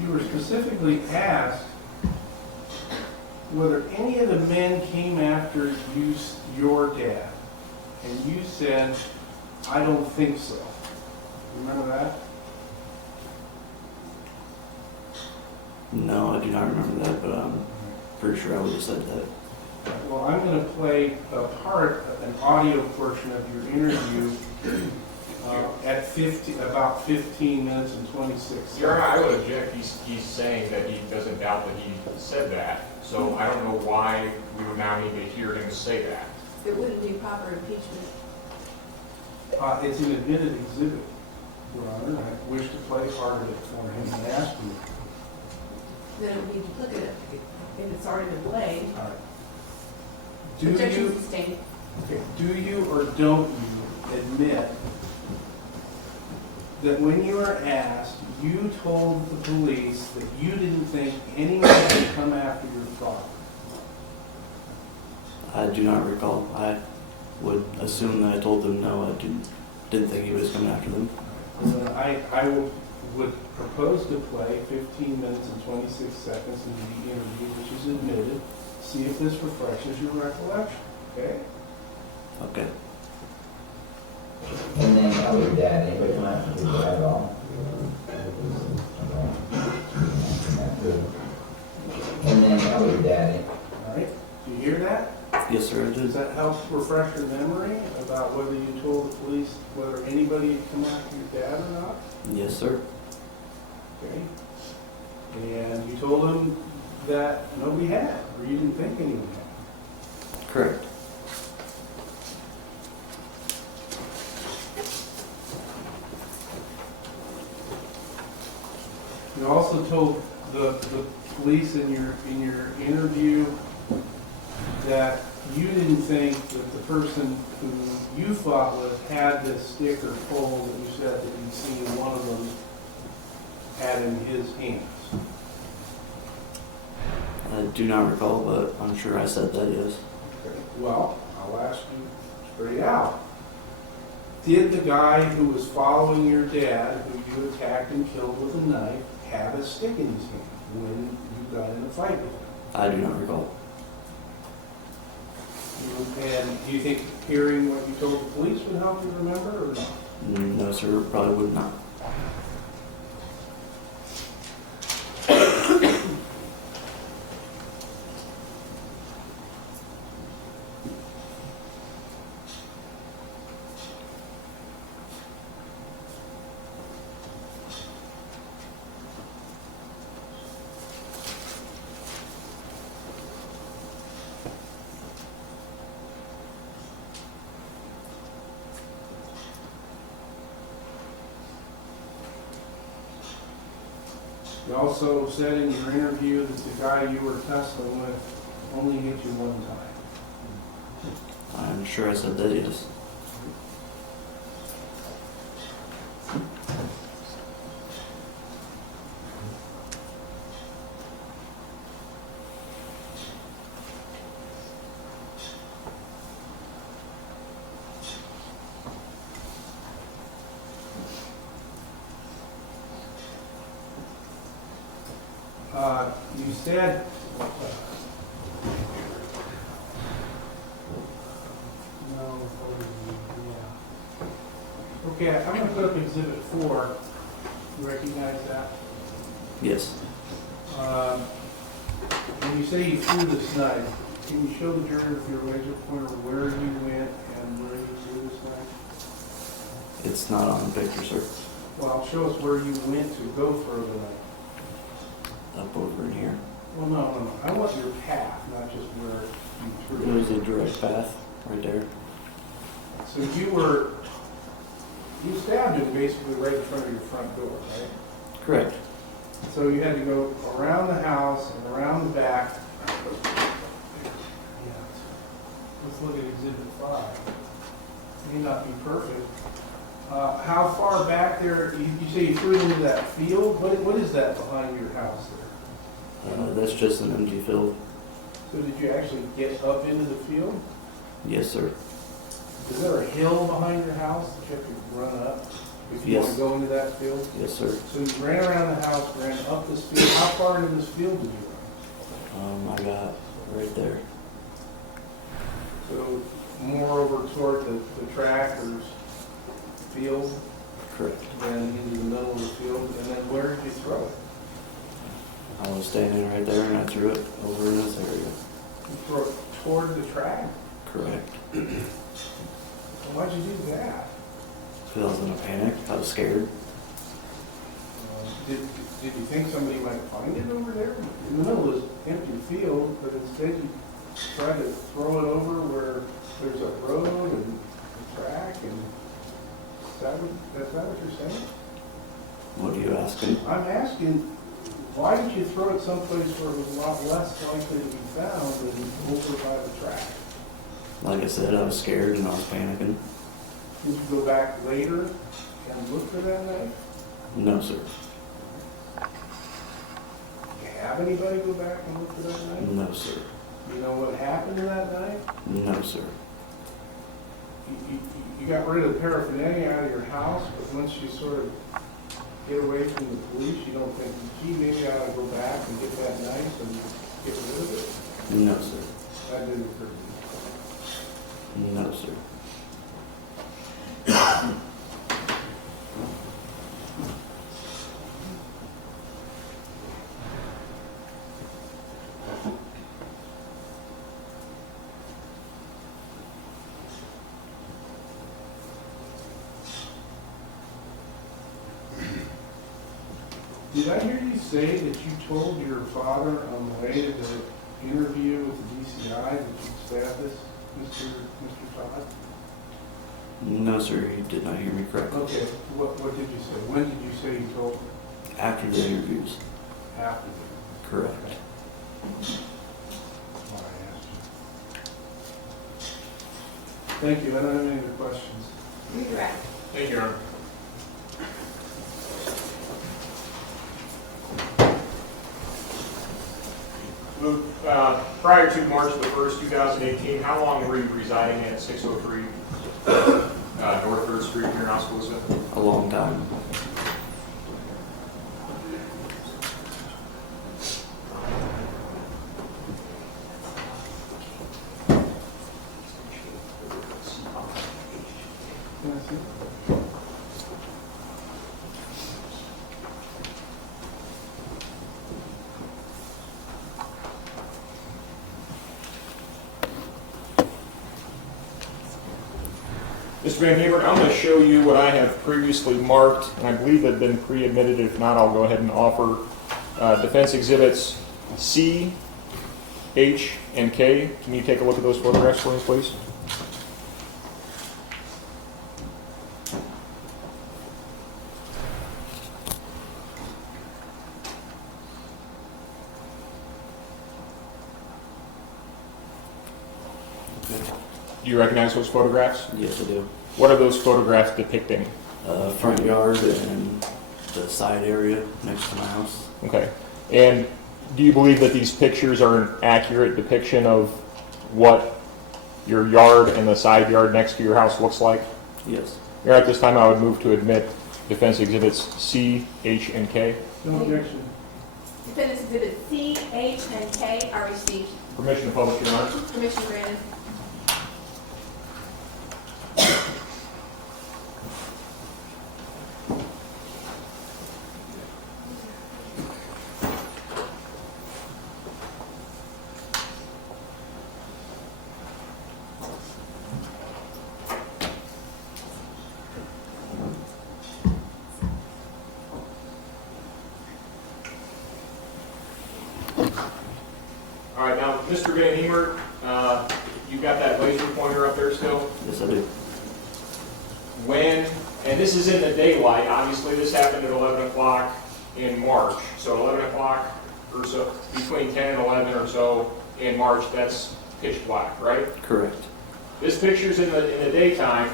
You were specifically asked whether any of the men came after you, your dad, and you said, "I don't think so." Remember that? No, I do not remember that, but I'm pretty sure I would have said that. Well, I'm going to play a part, an audio portion of your interview at about 15 minutes and 26 Your Honor, seconds. I would object. He's saying that he doesn't doubt that he said that. So I don't know why we would now need to hear him say that. It wouldn't be proper impeachment. It's an admitted exhibit, Your Honor. I wish to play part of it for him and ask you. Then it would be duplicative if it's already been played. All right. Do Objection you, sustained. okay, do you or don't you admit that when you were asked, you told the police that you didn't think anyone would come after your father? I do not recall. I would assume that I told them no, I didn't think he was coming after them. Would propose to play 15 minutes and 26 seconds in the interview, which is admitted. See if this refreshes your recollection, okay? Okay. And then other dad, anybody come after your dad at all? And then other daddy. All right, do you hear that? Yes, sir, I Does did. that help refresh your memory about whether you told the police whether anybody had come after your dad or not? Yes, sir. Okay. And you told them that nobody had, or you didn't think anyone had. Correct. You also told the police in your interview that you didn't think that the person who you fought with had this stick or pole that you said that you'd seen one of them had in his hands. I do not recall, but I'm sure I said that, yes. Okay. Well, I'll ask you straight out. Did the guy who was following your dad, who you attacked and killed with a knife, have a stick in his hand when you got in a fight with him? I do not recall. And do you think hearing what you told the police would help you remember or not? No, sir, probably would not. You also said in your interview that the guy you were tussling with only hit you one time. I'm sure I said that, yes. You said, okay, I'm going to put up Exhibit 4. You recognize that? Yes. When you say you threw this knife, can you show the jury with your laser pointer where you went and where you threw this knife? It's not on the picture, sir. Well, show us where you went to go throw the knife. Up over in here. Well, no. I want your path, not just where you It threw was a direct path right there. So you stabbed him basically right in front of your front door, right? Correct. So you had to go around the house and around the back. Yeah. Let's look at Exhibit 5. May not be perfect. How far back there, you say you threw it into that field? What is that behind your house there? That's just an empty field. So did you actually get up into the field? Yes, sir. Is there a hill behind your house that you have to run up if you want Yes. to go into that field? Yes, sir. So you ran around the house, ran up this field. How far into this field did you run? I got right there. So more over toward the tractor's field Correct. than into the middle of the field. And then where did you throw it? I was standing right there and I threw it over in this area. You threw it toward the track? Correct. Why'd you do that? Because I was in a panic. I was scared. Did you think somebody might find it over there? In the middle of this empty field, but instead you tried to throw it over where there's a road and a track and is that what you're saying? What are you asking? I'm asking, why did you throw it someplace where it was a lot less likely to be found than over by the track? Like I said, I was scared and I was panicking. Did you go back later and look for that knife? No, sir. Did you have anybody go back and look for that knife? No, sir. You know what happened to that knife? No, sir. You got rid of the paraphernalia out of your house, but once you sort of get away from the police, you don't think, gee, maybe I ought to go back and get that knife and get rid of it? No, sir. That didn't occur to me. No, sir. Did I hear you say that you told your father on the way to the interview with the DCI that you stabbed this Mr. Todd? No, sir. You did not hear me correctly. Okay, what did you say? When did you say you told him? After the interviews. After the Correct. why I asked you. Thank you. I don't have any other questions. Redirect. Thank you, Your Honor. Luke, prior to March the 1st, 2018, how long were you residing at 603 North 3rd Street here in Oskaloosa? A long time. Can I see? Mr. VanHemert, I'm going to show you what I have previously marked, and I believe have been pre-admitted. If not, I'll go ahead and offer defense exhibits C, H, and K. Can you take a look at those photographs for me, please? Okay. Do you recognize those photographs? Yes, I do. What are those photographs depicting? Front yard and the side area next to my house. Okay. And do you believe that these pictures are an accurate depiction of what your yard and the side yard next to your house looks like? Yes. Here at this time, I would move to admit defense exhibits C, H, and K. No objection. Defendants exhibit C, H, and K are received. Permission to publish, Your Honor. Permission granted. All right, now, Mr. VanHemert, you got that laser pointer up there still? Yes, I do. When, and this is in the daylight, obviously this happened at 11 o'clock in March. So 11 o'clock or so, between 10 and 11 or so in March, that's pitch black, right? Correct. This picture's in the daytime.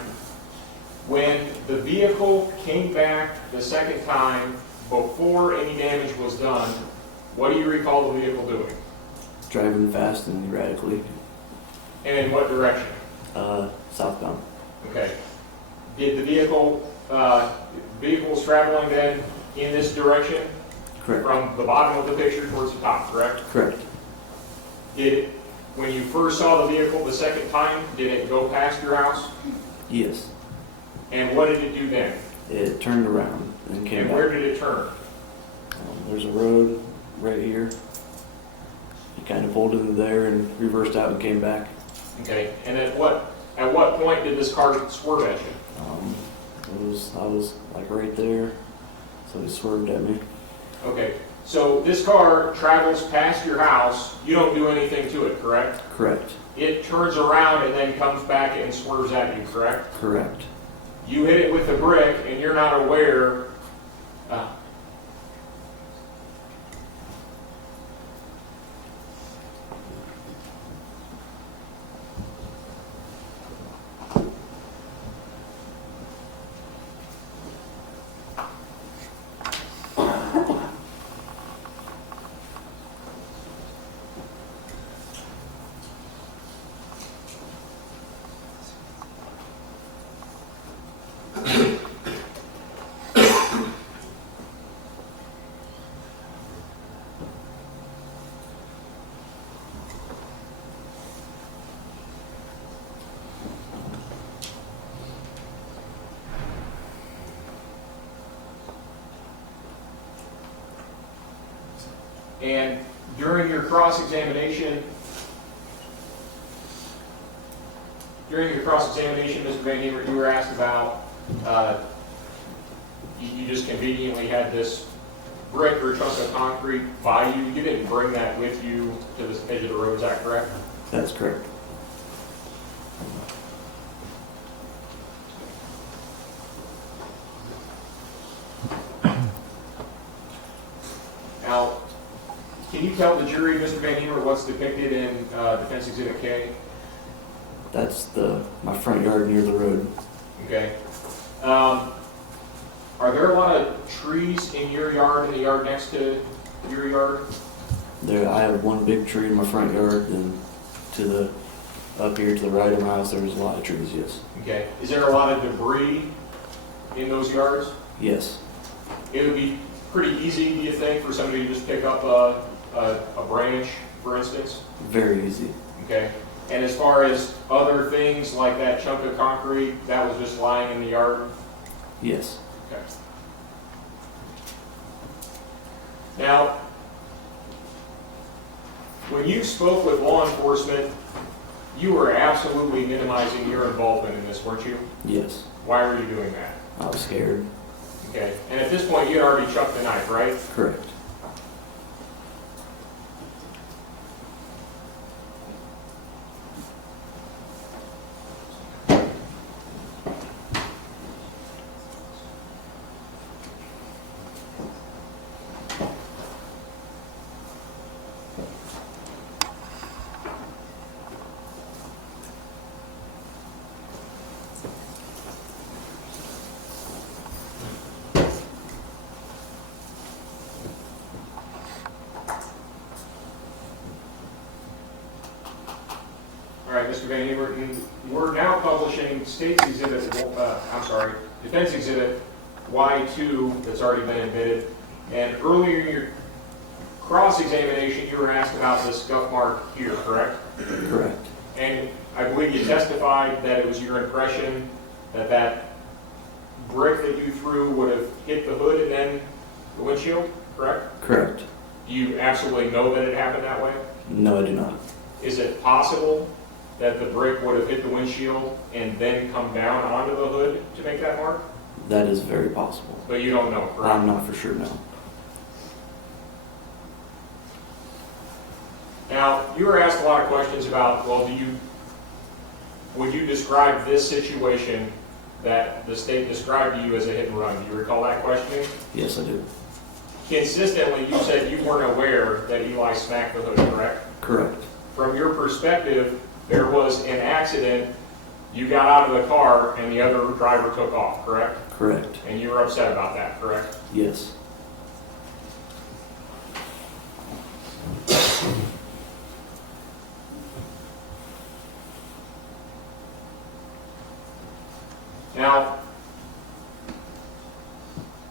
When the vehicle came back the second time, before any damage was done, what do you recall the vehicle doing? driving fast and erratically. And in what direction? Southbound. Okay. Did the vehicle was traveling then in this direction Correct. from the bottom of the picture towards the top, correct? Correct. When you first saw the vehicle the second time, did it go past your house? Yes. And what did it do then? It turned around and came And back. where did it turn? There's a road right here. He kind of pulled into there and reversed out and came back. Okay. And at what point did this car swerve at you? I was like right there, so he swerved at me. Okay. So this car travels past your house. You don't do anything to it, correct? Correct. It turns around and then comes back and swerves at you, correct? Correct. You hit it with the brick and you're not aware. And during your cross-examination, Mr. VanHemert, you were asked about, you just conveniently had this brick or chunk of concrete by you. You didn't bring that with you to the edge of the road, is that correct? That's correct. Now, can you tell the jury, Mr. VanHemert, what's depicted in Defense Exhibit K? That's my front yard near the road. Okay. Are there a lot of trees in your yard and the yard next to your yard? I have one big tree in my front yard, and up here to the right of my house, there's a lot of trees. Yes. Okay. Is there a lot of debris in those yards? Yes. It would be pretty easy, do you think, for somebody to just pick up a branch, for instance? Very easy. Okay. And as far as other things like that chunk of concrete, that was just lying in the yard? Yes. Okay. Now, when you spoke with law enforcement, you were absolutely minimizing your involvement in this, weren't you? Yes. Why were you doing that? I was scared. Okay. And at this point, you had already chucked the knife, right? Correct. All right, Mr. VanHemert, we're now publishing Defense Exhibit Y2 that's already been admitted. And earlier in your cross-examination, you were asked about the scuff mark here, correct? Correct. And I believe you testified that it was your impression that that brick that you threw would have hit the hood and then the windshield, correct? Correct. Do you absolutely know that it happened that way? No, I do not. Is it possible that the brick would have hit the windshield and then come down onto the hood to make that mark? That is very possible. But you don't know, correct? I'm not for sure, no. Now, you were asked a lot of questions about, well, would you describe this situation that the state described to you as a hit and run? Do you recall that questioning? Yes, I do. Consistently, you said you weren't aware that Eli smacked the hood, correct? Correct. From your perspective, there was an accident, you got out of the car, and the other driver took off, correct? Correct. And you were upset about that, correct? Yes. Now,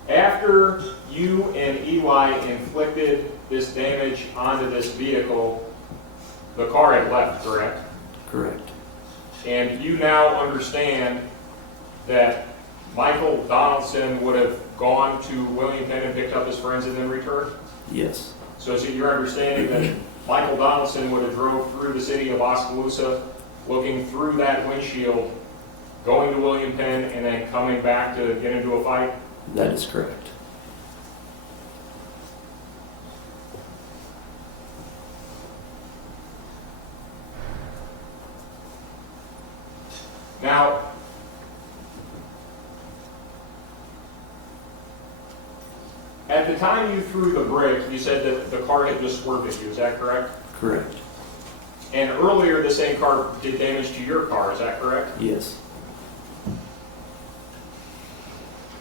after you and Eli inflicted this damage onto this vehicle, the car had left, correct? Correct. And you now understand that Michael Donaldson would have gone to William Penn and picked up his friends and then returned? Yes. So is it your understanding that Michael Donaldson would have drove through the city of Oskaloosa, looking through that windshield, going to William Penn, and then coming back to get into a fight? That is correct. Now, at the time you threw the brick, you said that the car had just swerved at you, is that correct? Correct. And earlier, the same car did damage to your car, is that correct? Yes.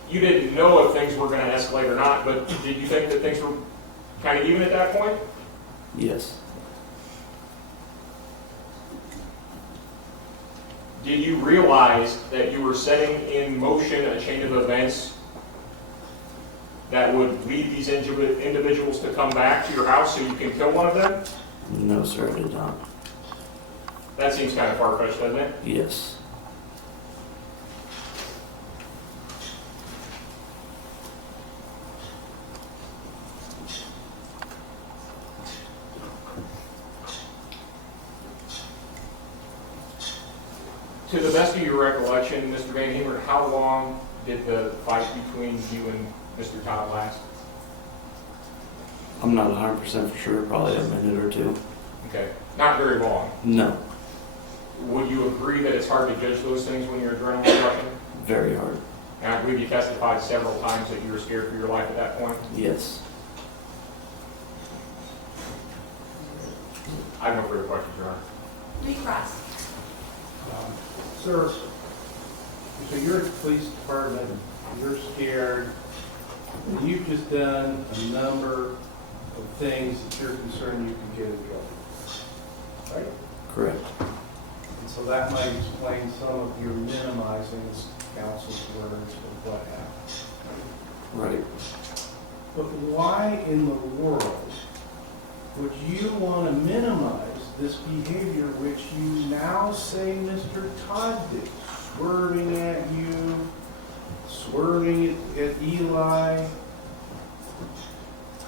You didn't know if things were going to escalate or not, but did you think that things were kind of even at that point? Yes. Did you realize that you were setting in motion a chain of events that would lead these individuals to come back to your house so you can kill one of them? No, sir, I did not. That seems kind of far-fetched, doesn't it? Yes. To the best of your recollection, Mr. VanHemert, how long did the fight between you and Mr. Todd last? I'm not 100% for sure, probably a minute or two. Okay, not very long. No, Would you agree that it's hard to judge those things when your adrenaline's rushing? very hard. And I believe you testified several times that you were scared for your life at that point. Yes. I have no further questions, Your Honor. Recross. Sir, so you're at the police department, you're scared, and you've just done a number of things that you're concerned you can get in trouble, right? Correct. And so that might explain some of your minimizing counsel's words of what happened. Right. But why in the world would you want to minimize this behavior which you now say Mr. Todd did? Swerving at you, swerving at Eli.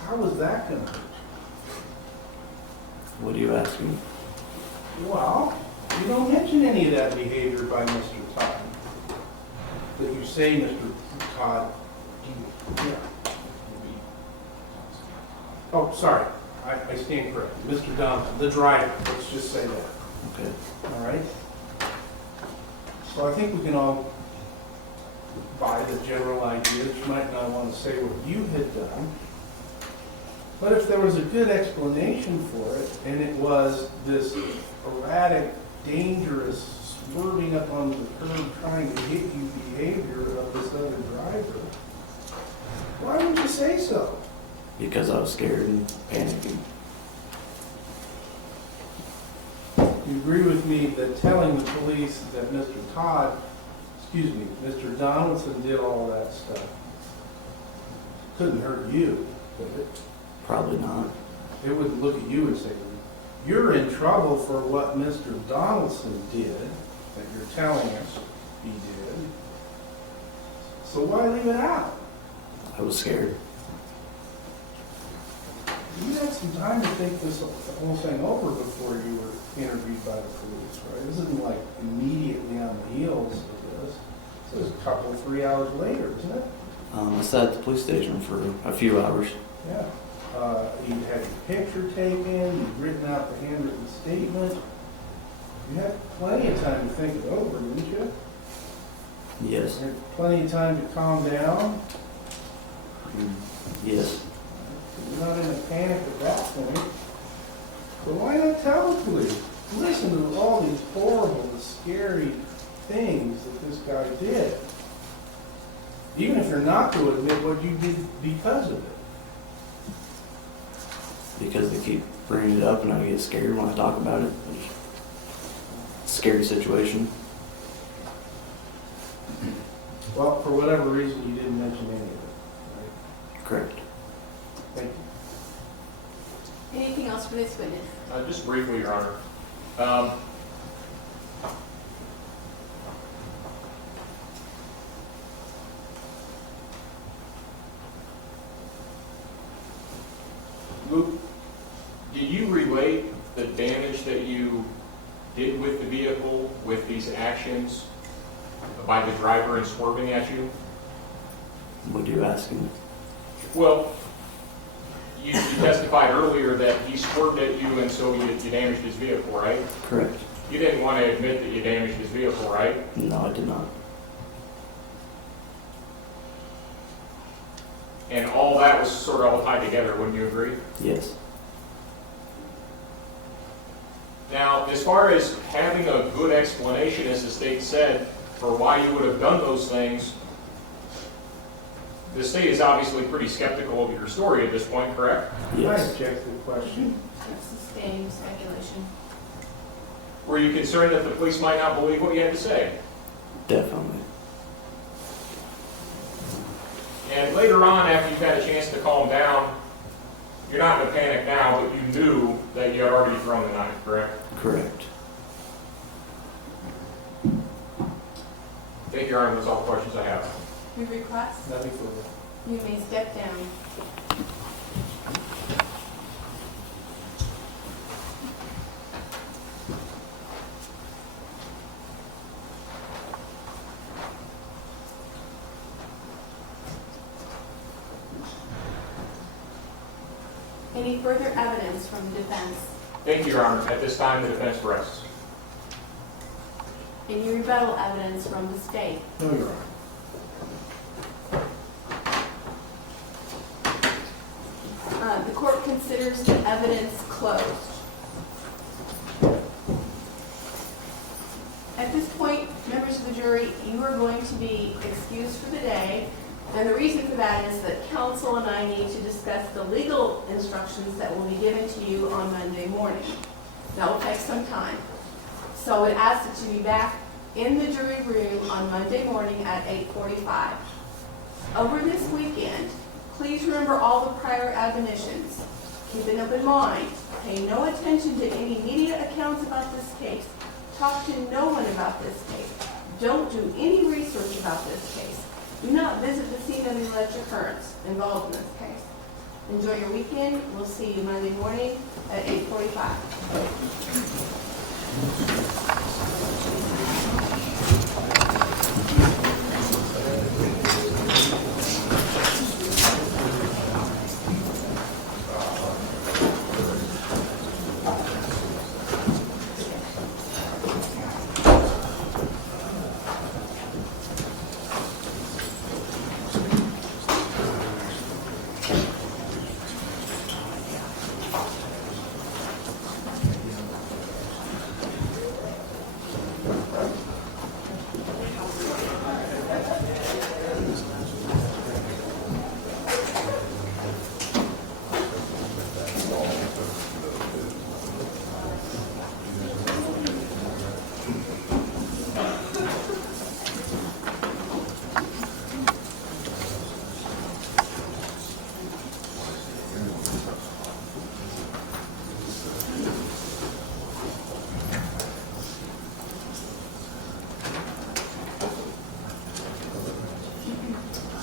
How was that going to hurt What are you asking? you? Well, you don't mention any of that behavior by Mr. Todd. That you say Mr. Todd. Yeah. Oh, sorry. I stand corrected. Mr. Donovan, the driver. Let's just say that. Okay. All right? So I think we can all buy the general idea that you might not want to say what you had done. But if there was a good explanation for it, and it was this erratic, dangerous, swerving up on the curb trying to hit you behavior of this other driver, why would you say so? Because I was scared and panicking. You agree with me that telling the police that Mr. Donaldson did all that stuff couldn't hurt you, could it? Probably not. It wouldn't look at you and say, you're in trouble for what Mr. Donaldson did, that you're telling us he did. So why leave it out? I was scared. You had some time to think this whole thing over before you were interviewed by the police, right? This isn't like immediately on the heels of this. This is a couple, 3 hours later, isn't it? I sat at the police station for a few hours. Yeah. You had your picture taken, you'd written out the handwritten statement. You had plenty of time to think it over, didn't you? Yes. You had plenty of time to calm down. Yes. You're not in a panic at that point. So why not tell the police? Listen to all these horrible, scary things that this guy did. Even if you're not to admit what you did because of it. Because they keep bringing it up and I get scared when I talk about it. Scary situation. Well, for whatever reason, you didn't mention any of it, Correct. right? Thank you. Anything else for this witness? Just briefly, Your Honor. Luke, did you relate the damage that you did with the vehicle with these actions by the driver and swerving at you? What are you asking? Well, you testified earlier that he swerved at you and so you damaged his vehicle, right? Correct. You didn't want to admit that you damaged his vehicle, right? No, I did not. And all that was sort of all tied together, wouldn't you agree? Yes. Now, as far as having a good explanation, as the state said, for why you would have done those things, the state is obviously pretty skeptical of your story at this point, correct? I Yes. object to the question. Sustained speculation. Were you concerned that the police might not believe what you had to say? Definitely. And later on, after you've had a chance to calm down, you're not in a panic now, but you knew that you had already thrown the knife, correct? Correct. Thank you, Your Honor. That's all the questions I have. Your request? Nothing further. You may step down. Any further evidence from the defense? Thank you, Your Honor. At this time, the defense rests. Any rebuttal evidence from the state? No, Your Honor. The court considers the evidence closed. At this point, members of the jury, you are going to be excused for the day. And the reason for that is that counsel and I need to discuss the legal instructions that will be given to you on Monday morning. That will take some time. So it asks that you be back in the jury room on Monday morning at 8:45. Over this weekend, please remember all the prior admonitions. Keep an open mind. Pay no attention to any media accounts about this case. Talk to no one about this case. Don't do any research about this case. Do not visit the scene of the alleged occurrence involved in this case. Enjoy your weekend. We'll see you Monday morning at 8:45.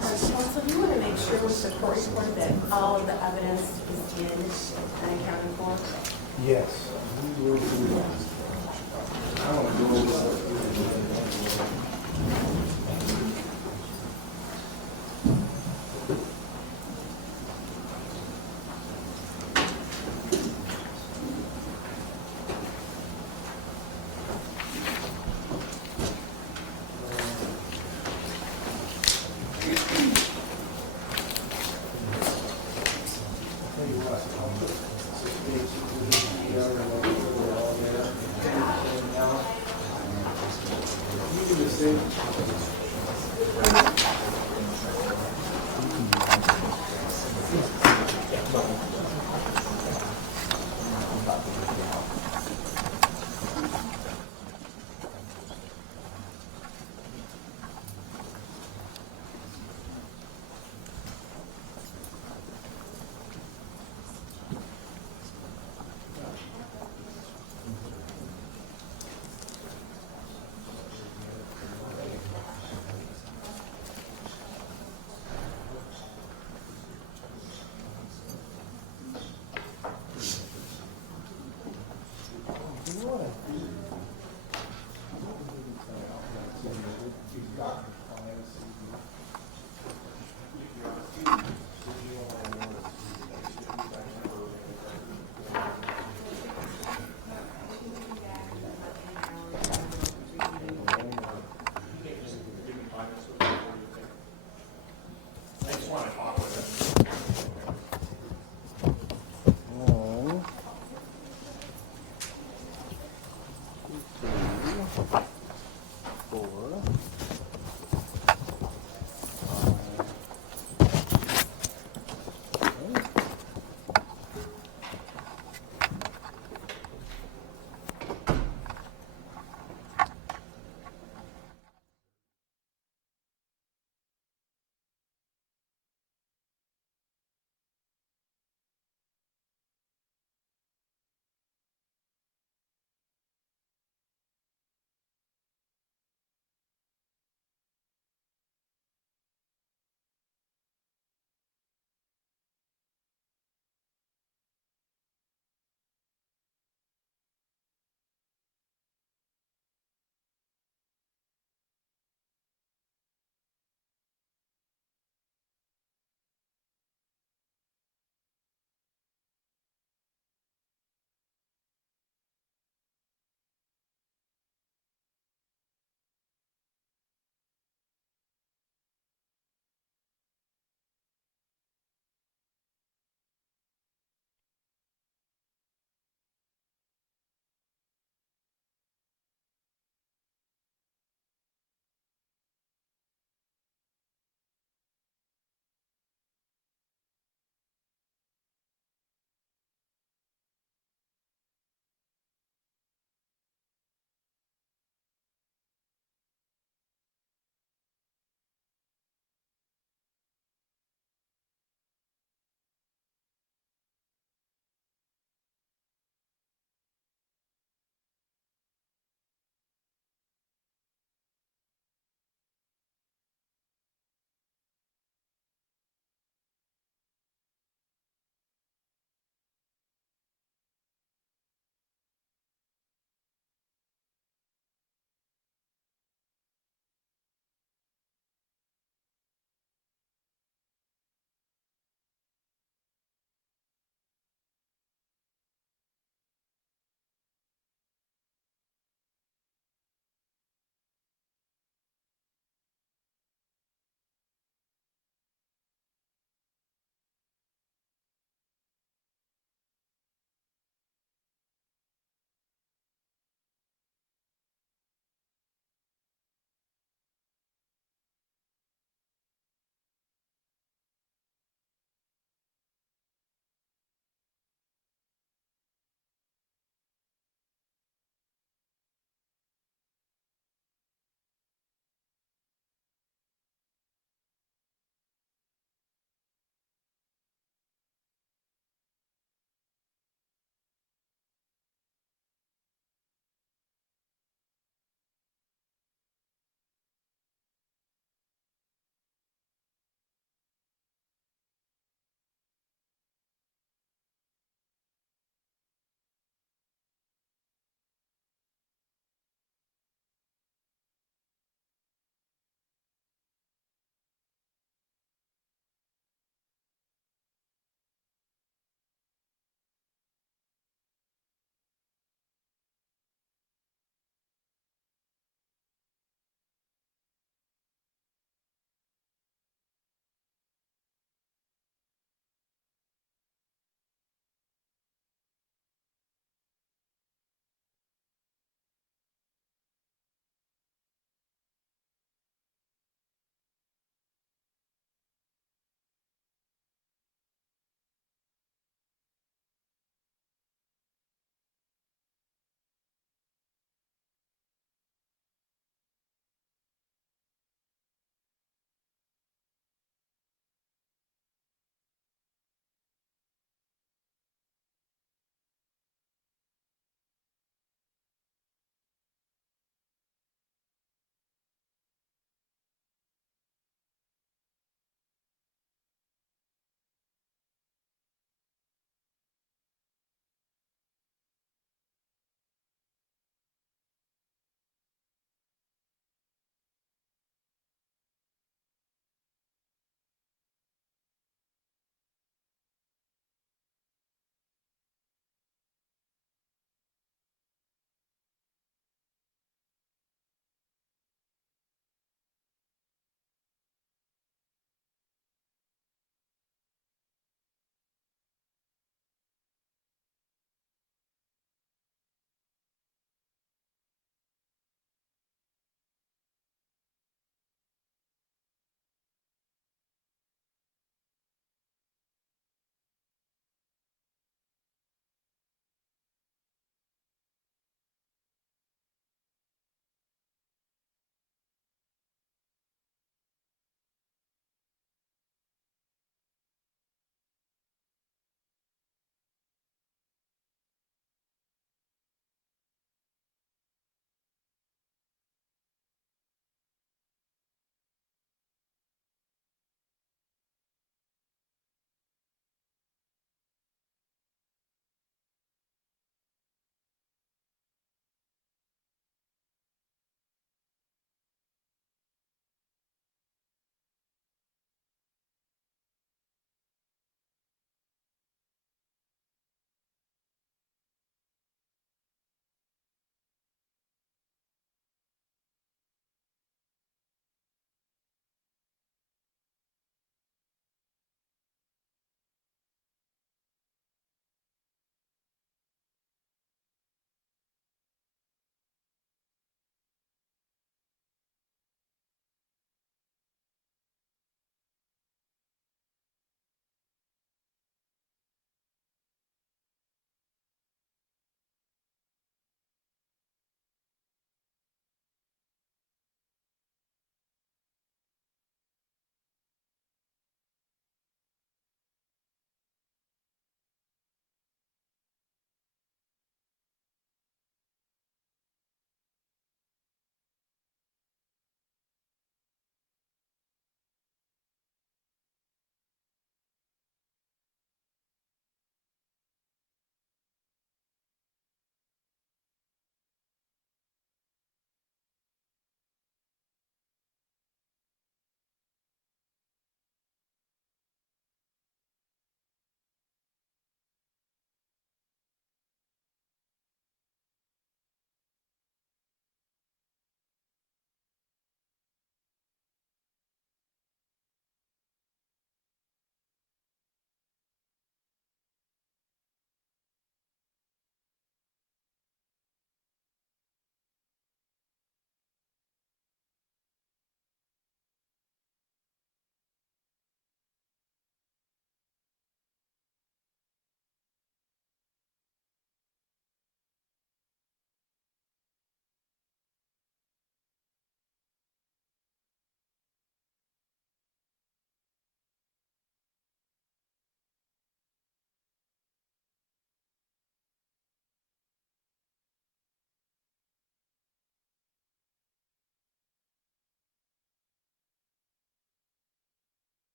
Counsel, do you want to make sure with the court report that all of the evidence is in and accounted for? Yes. We will do that. I don't know. he's gotten